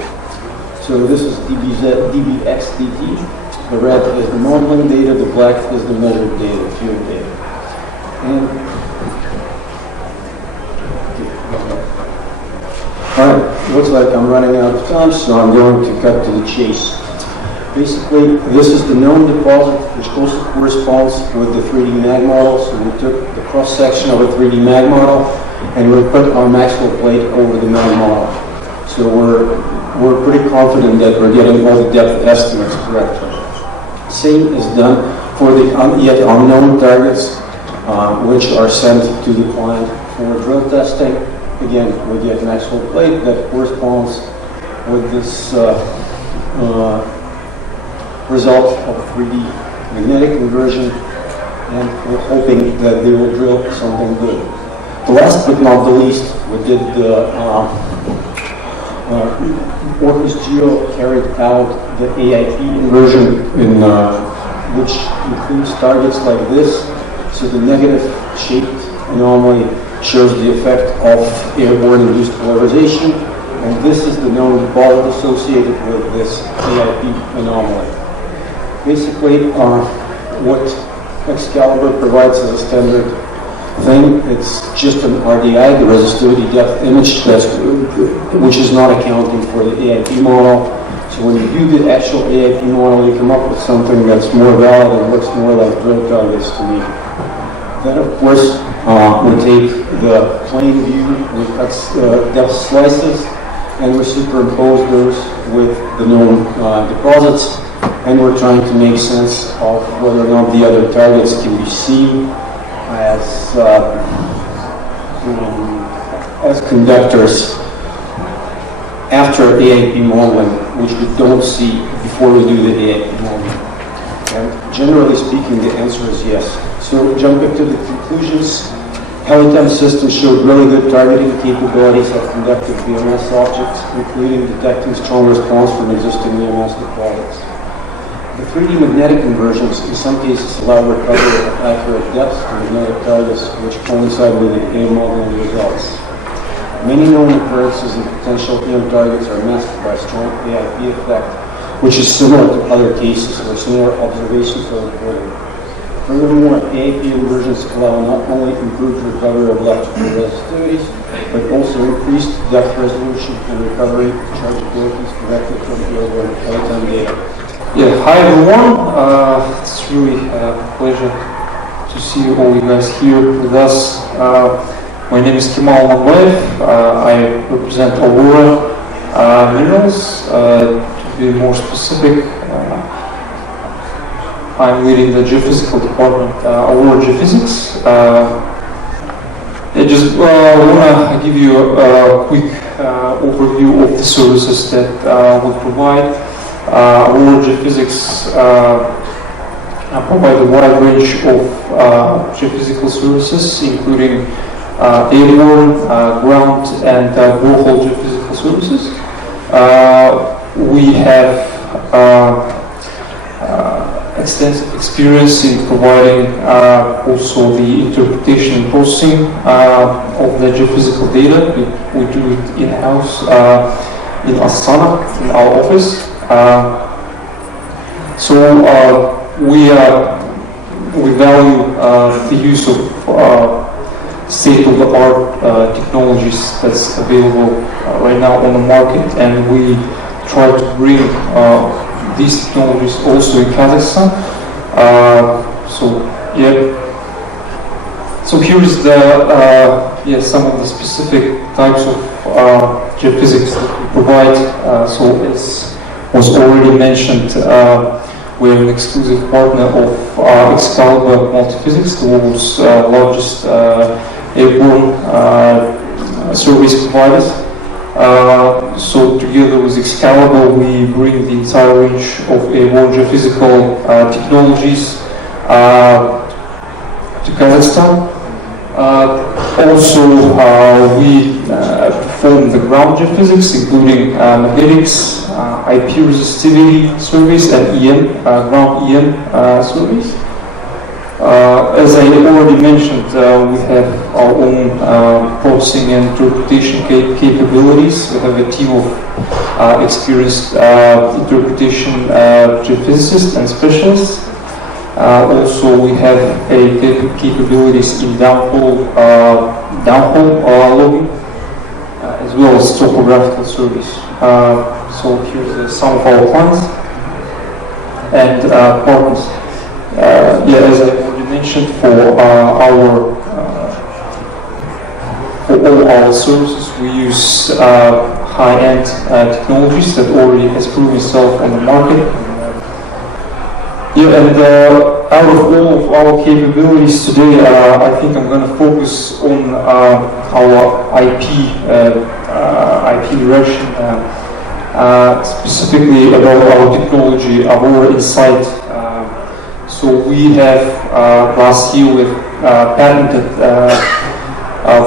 So this is DBXDT. The red is the modeling data, the black is the measured data, field data. And alright, looks like I'm running out of time, so I'm going to cut to the chase. Basically, this is the known deposit, which also corresponds with the 3D mag model. So we took the cross-section of a 3D mag model, and we put our Maxwell plate over the mag model. So we're pretty confident that we're getting all the depth estimates correctly. Same is done for the yet unknown targets, which are sent to the client for drill testing. Again, we get Maxwell plate that corresponds with this result of 3D magnetic inversion, and we're hoping that they will drill something good. Last but not the least, we did the WorldClass Geo carried out the AIC Inversion, which includes targets like this. So the negative shaped anomaly shows the effect of airborne induced polarization, and this is the known deposit associated with this AIP anomaly. Basically, what Excalibur provides as a standard thing, it's just an RDI, the resistivity depth image, which is not accounting for the AIP model. So when you do the actual AIP model, you come up with something that's more valid and looks more like drill targets to me. Then, of course, we take the plane view, we cut depth slices, and we superimpose those with the known deposits, and we're trying to make sense of whether or not the other targets can be seen as conductors after AIP modeling, which we don't see before we do the AIP modeling. And generally speaking, the answer is yes. So jumping to the conclusions, Helitem system showed really good targeting capabilities of conductive BMS objects, including detecting strong response from existing EMS deposits. The 3D magnetic inversions in some cases allow recovery of accurate depths to magnetic targets, which coincide with the EM modeling results. Many known occurrences in potential EM targets are masked by a strong AIP effect, which is similar to other cases where similar observations are reported. Furthermore, AIP inversions allow not only improved recovery of electrical resistivities, but also increased depth resolution and recovery chargeabilities directly from the overall Helitem data. Yeah, hi everyone. It's really a pleasure to see all you guys here with us. My name is Kemal Mambayev. I represent Aurora Minerals. To be more specific, I'm leading the geophysical department, Aurora Geophysics. I just want to give you a quick overview of the services that we provide. Aurora Geophysics provide a wide range of geophysical services, including airborne, ground, and borehole geophysical services. We have extensive experience in providing also the interpretation and processing of the geophysical data. We do it in-house in Astana, in our office. We value the use of state-of-the-art technologies that's available right now on the market, and we try to bring these technologies also in Kazakhstan. So here is the some of the specific types of geophysics that we provide. So as was already mentioned, we're an exclusive partner of Excalibur Multiphysics, the world's largest airborne service providers. So together with Excalibur, we bring the entire range of airborne geophysical technologies to Kazakhstan. We perform the ground geophysics, including magnetics, IP resistivity surveys, and EM, ground EM surveys. As I already mentioned, we have our own processing and interpretation capabilities. We have a team of experienced interpretation geophysicists and specialists. Also, we have capabilities in downhole logging, as well as topographical surveys. So here's some of our clients and partners. As I already mentioned, for all our services, we use high-end technologies that already has proven itself on the market. Out of all of our capabilities today, I think I'm going to focus on our IP direction, specifically about our technology, Aurora Insight. So we have last year we patented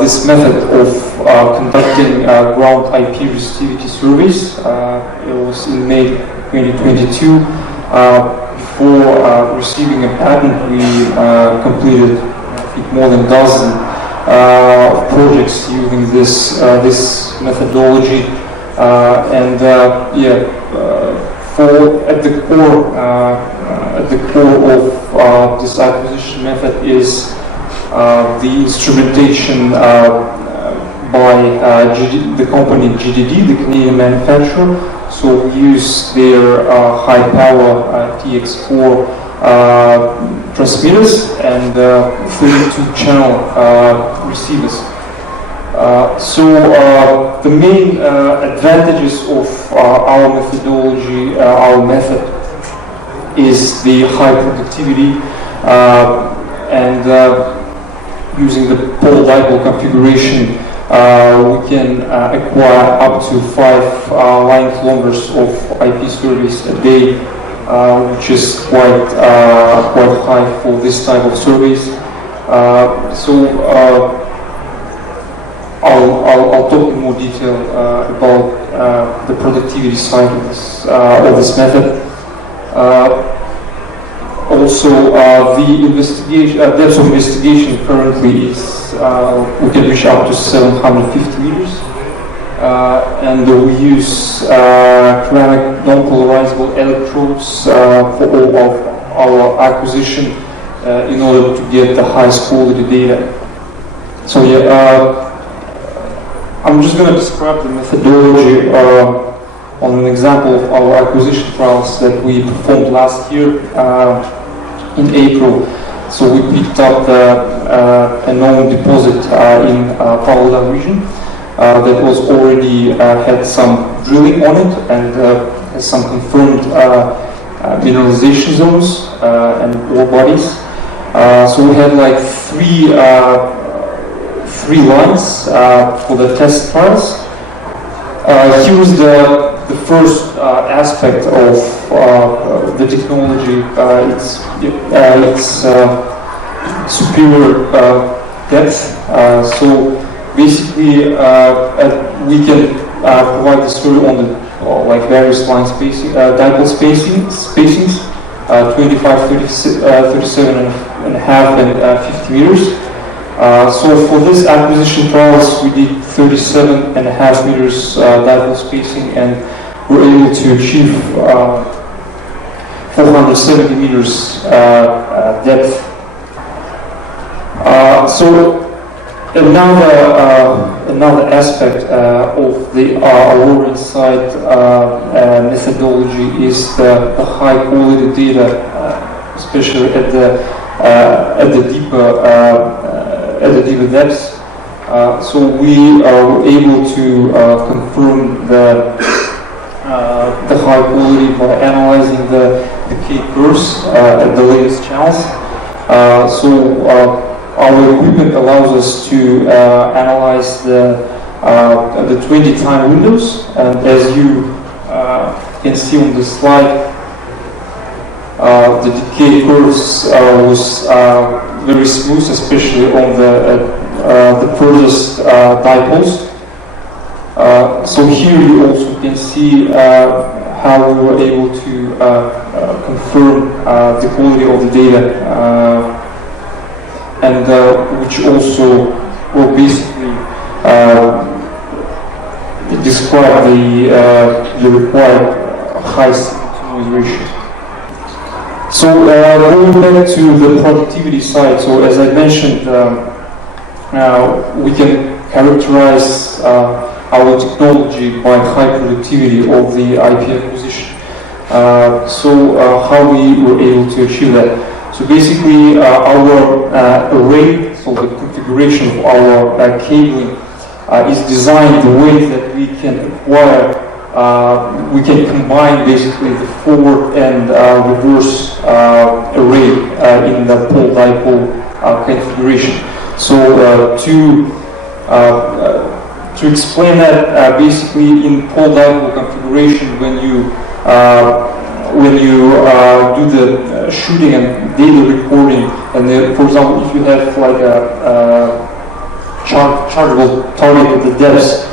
this method of conducting ground IP resistivity surveys. It was in May 2022. Before receiving a patent, we completed, I think, more than a dozen projects using this methodology, and at the core of this acquisition method is the instrumentation by the company GDD, the Canadian manufacturer. So we use their high power TX4 transmitters and 32 channel receivers. So the main advantages of our methodology, our method, is the high productivity and using the pole dipole configuration, we can acquire up to 5 line kilometers of IP surveys a day, which is quite high for this type of surveys. I'll talk in more detail about the productivity side of this method. Also, the investigation, depth of investigation currently is, we can reach up to 750 meters. And we use ceramic non-polarizable electrodes for all of our acquisition in order to get the highest quality data. So I'm just going to describe the methodology on an example of our acquisition trials that we performed last year in April. So we picked up a known deposit in Pavlodar region that was already had some drilling on it and has some confirmed mineralization zones and ore bodies. So we had like three lines for the test trials. Here is the first aspect of the technology. It's superior depth. So basically, we can provide the survey on the like various line spacing, dipole spacings, 25, 37 and a half, and 50 meters. So for this acquisition trials, we did 37 and a half meters dipole spacing, and we're able to achieve 470 meters depth. So another aspect of the Aurora Insight methodology is the high quality data, especially at the deeper depths. So we are able to confirm the high quality by analyzing the decay curves at the latest channels. So our equipment allows us to analyze the 20 time windows, and as you can see on the slide, the decay curves was very smooth, especially on the furthest dipoles. So here you also can see how we were able to confirm the quality of the data, and which also will basically describe the required high signal-to-noise ratio. So going back to the productivity side, so as I mentioned, we can characterize our technology by high productivity of the IP acquisition. So how we were able to achieve that? So basically our array, so the configuration of our cabling is designed the way that we can acquire, we can combine basically the forward and reverse array in the pole dipole configuration. So to explain that, basically in pole dipole configuration, when you do the shooting and data recording, and then, for example, if you have like a chargeable target at the depths,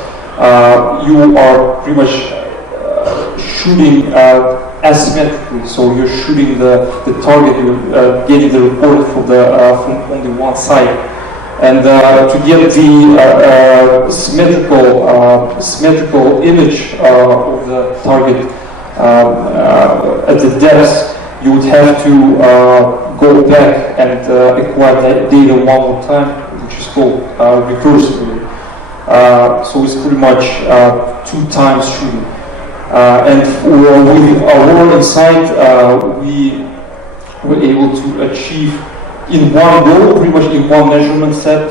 you are pretty much shooting asymmetrically. So you're shooting the target, you're getting the report from only one side. And to get the symmetrical image of the target at the depths, you would have to go back and acquire that data one more time, which is called reversibility. So it's pretty much 2 times shooting. And with Aurora inside, we were able to achieve in one go, pretty much in one measurement set,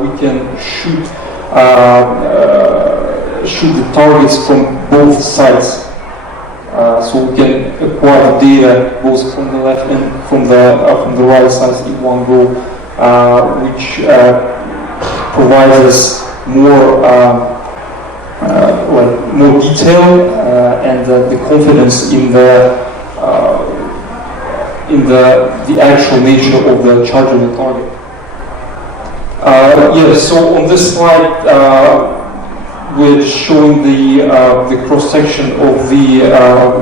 we can shoot the targets from both sides. So we can acquire the data both from the left and from the right sides in one go, which provides us more more detail and the confidence in the actual nature of the chargeable target. So on this slide, we're showing the cross-section of the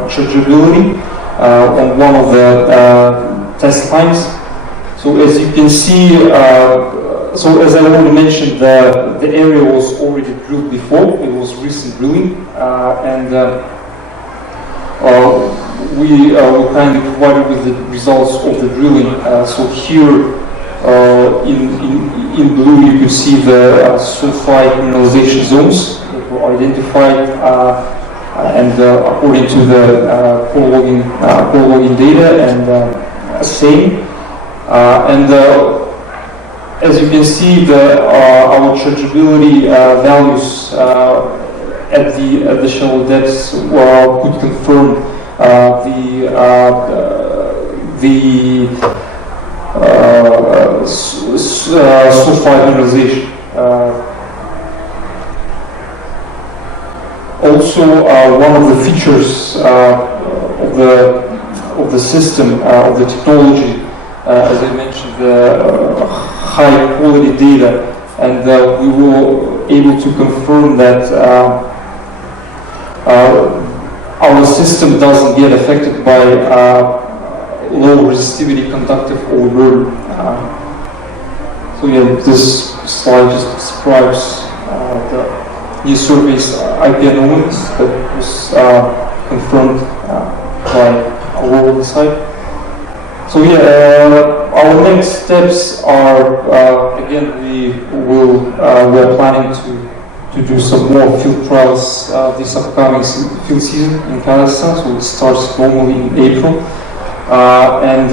chargeability on one of the test lines. So as you can see, so as I already mentioned, the area was already drilled before. It was recent drilling, and we were kindly provided with the results of the drilling. So here in blue you can see the sulfide mineralization zones that were identified and according to the core logging data and same. As you can see, our chargeability values at the shallow depths could confirm the sulfide mineralization. Also, one of the features of the system, of the technology, as I mentioned, the high quality data, and we were able to confirm that our system doesn't get affected by low resistivity conductive overburden. So yeah, this slide just describes the new survey's IP anomalies that was confirmed by Aurora inside. So yeah, our next steps are again we're planning to do some more field trials this upcoming field season in Kazakhstan. So it starts normally in April, and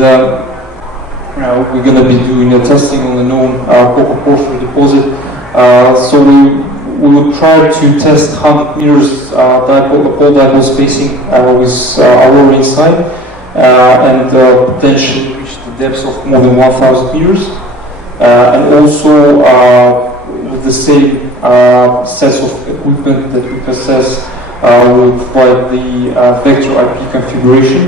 we're going to be doing a testing on the known copper porphyry deposit. So we will try to test 100 meters pole dipole spacing with Aurora inside, and potentially reach the depths of more than 1,000 meters, and also with the same sets of equipment that we possess, will provide the vector IP configuration,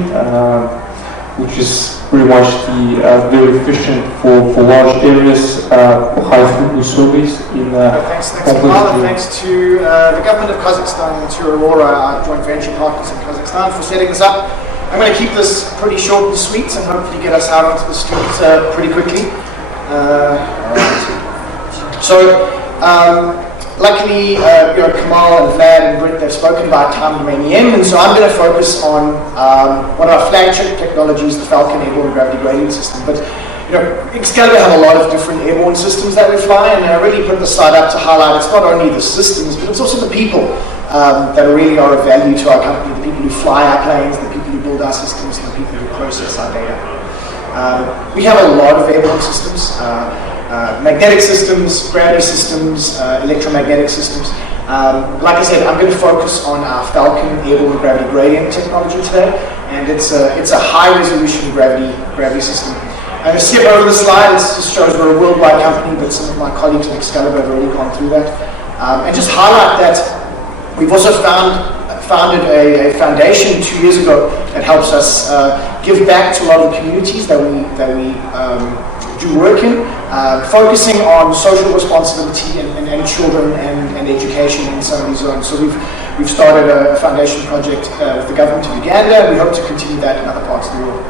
which is pretty much the very efficient for large areas, high throughput surveys in thanks Kamal, and thanks to the government of Kazakhstan and to Aurora, our joint venture partners in Kazakhstan, for setting this up. I'm going to keep this pretty short and sweet and hopefully get us out onto the streets pretty quickly. Luckily, Kamal and Vlad and Britt, they've spoken about time domain EM, and so I'm going to focus on one of our flagship technologies, the Falcon airborne gravity gradient system. But Excalibur have a lot of different airborne systems that we fly, and I really put the slide up to highlight it's not only the systems, but it's also the people that really are of value to our company, the people who fly our planes, the people who build our systems, and the people who process our data. We have a lot of airborne systems. Magnetic systems, gravity systems, electromagnetic systems. Like I said, I'm going to focus on our Falcon airborne gravity gradient technology today, and it's a high-resolution gravity system. I'm going to skip over the slide. It just shows we're a worldwide company, but some of my colleagues at Excalibur have already gone through that, and just highlight that we've also founded a foundation 2 years ago that helps us give back to a lot of the communities that we do work in, focusing on social responsibility and children and education in some of these zones. So we've started a foundation project with the government of Uganda, and we hope to continue that in other parts of the world.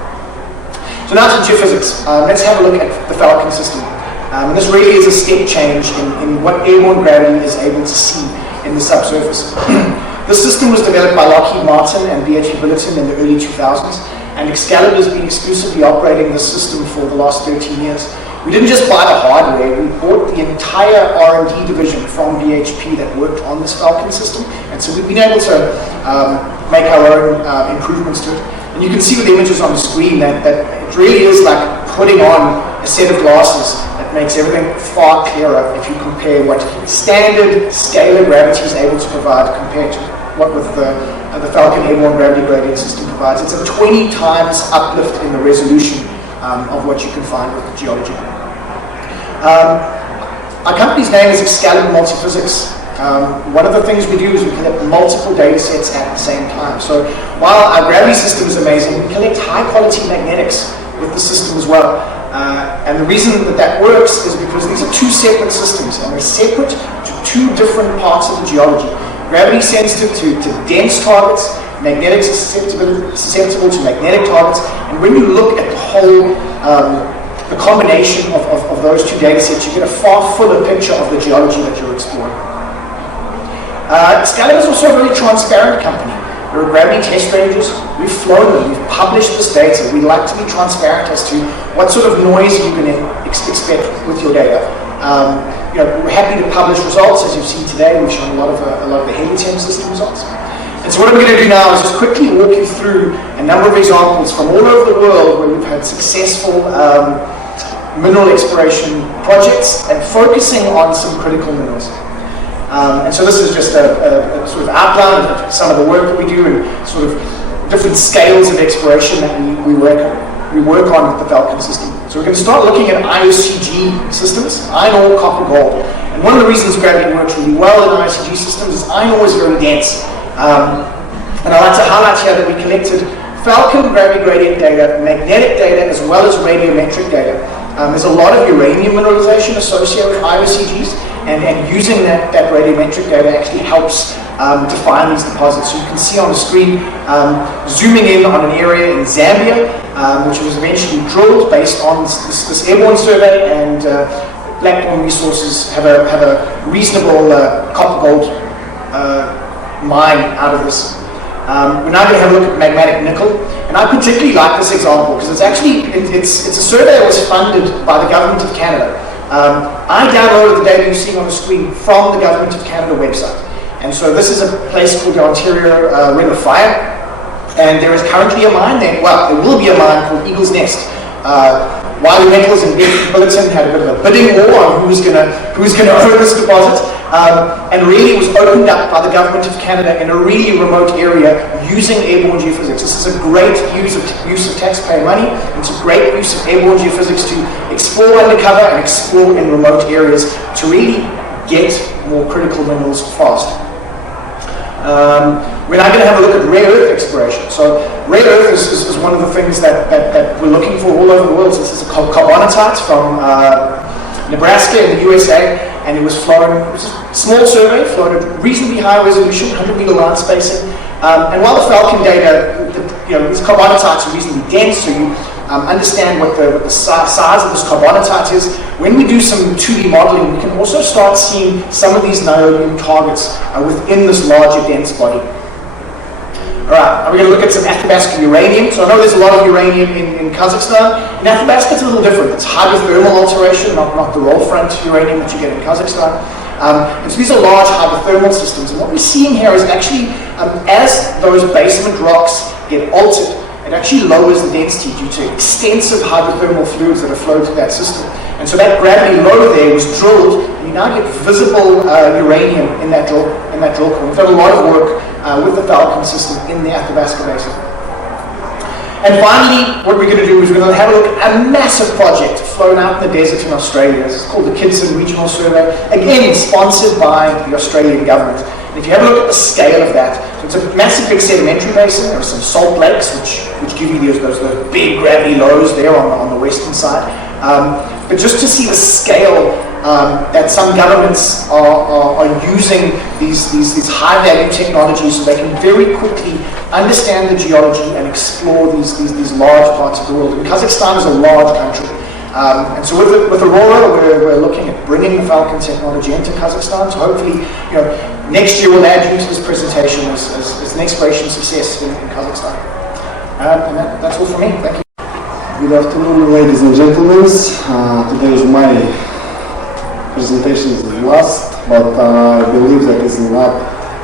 So now to geophysics. Let's have a look at the Falcon system. And this really is a step change in what airborne gravity is able to see in the subsurface. This system was developed by Lockheed Martin and BHP Billiton in the early 2000s, and Excalibur has been exclusively operating this system for the last 13 years. We didn't just buy the hardware, we bought the entire R&D division from BHP that worked on this Falcon system, and so we've been able to make our own improvements to it. And you can see with the images on the screen that it really is like putting on a set of glasses that makes everything far clearer if you compare what standard scalar gravity is able to provide compared to what with the Falcon airborne gravity gradient system provides. It's a 20 times uplift in the resolution of what you can find with Geology. Our company's name is Excalibur Multiphysics. One of the things we do is we collect multiple data sets at the same time. So while our gravity system is amazing, we collect high quality magnetics with the system as well. And the reason that works is because these are two separate systems, and they're separate to two different parts of the geology. Gravity sensitive to dense targets, magnetics is susceptible to magnetic targets, and when you look at the whole, the combination of those two data sets, you get a far fuller picture of the geology that you're exploring. Excalibur is also a very transparent company. There are gravity test ranges, we've flown them, we've published this data. We like to be transparent as to what sort of noise you can expect with your data. We're happy to publish results. As you've seen today, we've shown a lot of the Helium system results. And so what I'm going to do now is just quickly walk you through a number of examples from all over the world where we've had successful mineral exploration projects and focusing on some critical minerals. And so this is just a sort of outline of some of the work that we do and sort of different scales of exploration that we work on with the Falcon system. So we're going to start looking at IOCG systems, iron ore, copper, gold. And one of the reasons gravity works really well in IOCG systems is iron ore is very dense. And I'd like to highlight here that we collected Falcon gravity gradient data, magnetic data, as well as radiometric data. There's a lot of uranium mineralization associated with IOCGs, and using that radiometric data actually helps define these deposits. So you can see on the screen, zooming in on an area in Zambia, which was eventually drilled based on this airborne survey, and Blackthorn Resources have a reasonable copper gold mine out of this. We're now going to have a look at magmatic nickel, and I particularly like this example because it's actually it's a survey that was funded by the government of Canada. I downloaded the data you're seeing on the screen from the Government of Canada website. And so this is a place called the Ontario Ring of Fire, and there is currently a mine there. Well, there will be a mine called Eagle's Nest. Wiley Metals and Billiton had a bit of a bidding war on who's going to own this deposit, and really it was opened up by the Government of Canada in a really remote area using airborne geophysics. This is a great use of taxpayer money. It's a great use of airborne geophysics to explore undercover and explore in remote areas to really get more critical minerals fast. We're now going to have a look at rare earth exploration. So rare earth is one of the things that we're looking for all over the world. So this is a carbonatite from Nebraska in the USA, and it was flown, it was a small survey, flown at reasonably high resolution, 100-meter line spacing. And while the Falcon data, these carbonatites are reasonably dense, so you understand what the size of this carbonatite is. When we do some 2D modeling, we can also start seeing some of these niobium targets within this larger dense body. Alright, we're going to look at some Athabasca uranium. So I know there's a lot of uranium in Kazakhstan. In Athabasca it's a little different. It's hydrothermal alteration, not the roll front uranium that you get in Kazakhstan. And so these are large hydrothermal systems. And what we're seeing here is actually, as those basement rocks get altered, it actually lowers the density due to extensive hydrothermal fluids that are flowed through that system. And so that gravity low there was drilled, and you now get visible uranium in that drill core. We've done a lot of work with the Falcon system in the Athabasca Basin. And finally, what we're going to do is we're going to have a look at a massive project flown out in the desert in Australia. It's called the Kidson Regional Survey, again sponsored by the Australian government. And if you have a look at the scale of that, so it's a massive big sedimentary basin. There are some salt lakes which give you those big gravity lows there on the western side. but just to see the scale that some governments are using these high-value technologies so they can very quickly understand the geology and explore these large parts of the world. And Kazakhstan is a large country. And so with Aurora, we're looking at bringing the Falcon technology into Kazakhstan. So hopefully, next year we'll add you to this presentation as an exploration success in Kazakhstan. And that's all from me. Thank you. Good afternoon, ladies and gentlemen. Today is my presentation is the last, but I believe that it's not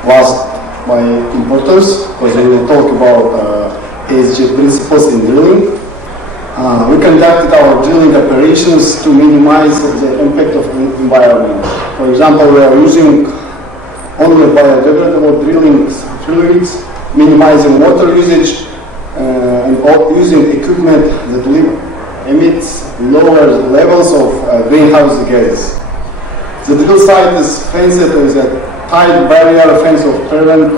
last by importance, because we will talk about ESG principles in drilling. We conducted our drilling operations to minimize the impact of the environment. For example, we are using only biodegradable drilling fluids, minimizing water usage, and using equipment that emits lower levels of greenhouse gases. The drill site is fenced with a tight barrier fence of prevent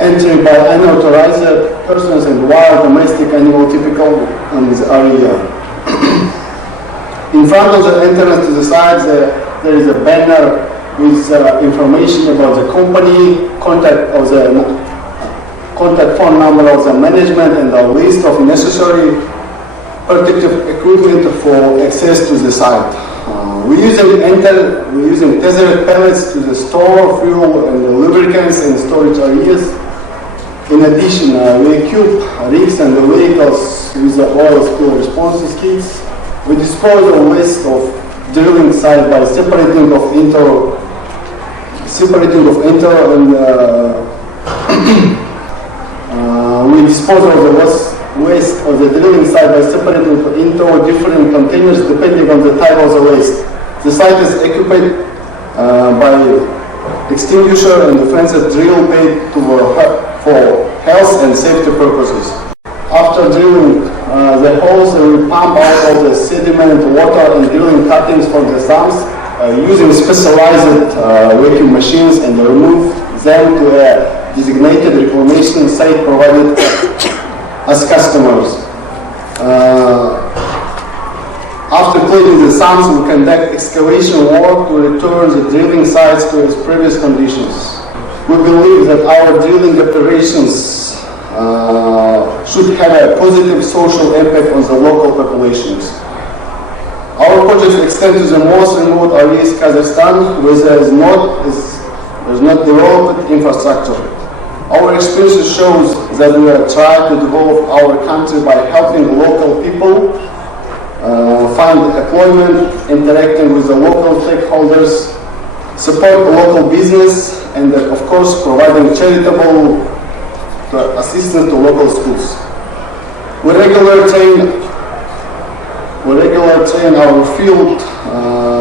entry by unauthorized persons and wild domestic animal typical in this area. In front of the entrance to the site, there is a banner with information about the company, contact phone number of the management, and a list of necessary protective equipment for access to the site. We're using tethered pellets to the store fuel and the lubricants in storage areas. In addition, we equip rigs and the vehicles with the oil spill response kits. We dispose of waste of drilling site by separating of inter and we dispose of the waste of the drilling site by separating into different containers depending on the type of the waste. The site is equipped by extinguisher and the fenced drill bait for health and safety purposes. After drilling the holes, we pump out all the sediment, water, and drilling cuttings from the stumps using specialized vacuum machines and remove them to a designated reclamation site provided as customers. After cleaning the stumps, we conduct excavation work to return the drilling sites to its previous conditions. We believe that our drilling operations should have a positive social impact on the local populations. Our projects extend to the most remote areas of Kazakhstan, where there is not developed infrastructure. Our experience shows that we are trying to develop our country by helping local people find employment, interacting with the local stakeholders, support local business, and of course providing charitable assistance to local schools. We regularly train our field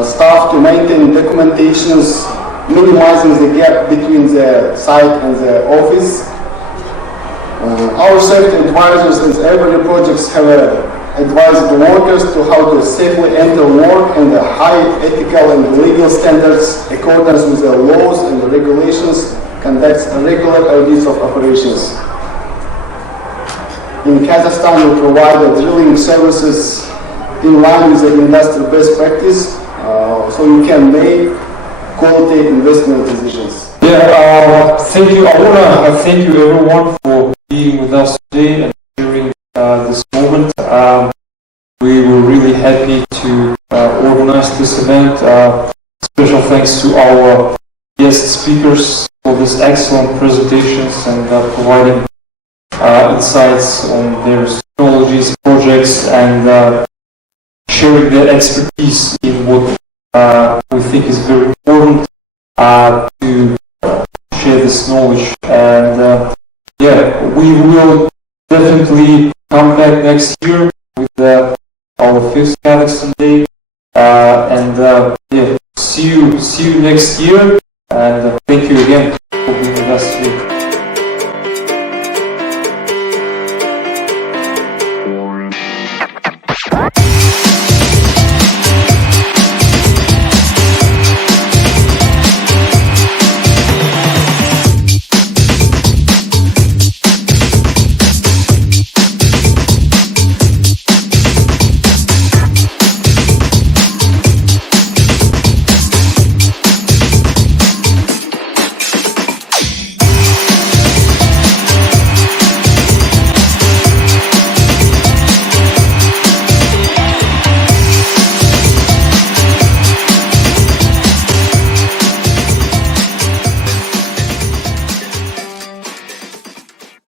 staff to maintain documentations, minimizing the gap between the site and the office. Our safety advisors in every project have advised the workers to how to safely enter work and the high ethical and legal standards accordance with the laws and the regulations, conducts regular audits of operations. In Kazakhstan, we provide the drilling services in line with the industry best practice, so you can make quality investment decisions. Yeah, thank you. I want to thank you everyone for being with us today and sharing this moment. We were really happy to organize this event. Special thanks to our guest speakers for these excellent presentations and providing insights on their technologies, projects, and sharing their expertise in what we think is very important to share this knowledge. And yeah, we will definitely come back next year with our 5th Kazakhstan Day. And yeah, see you next year. And thank you again for being with us today.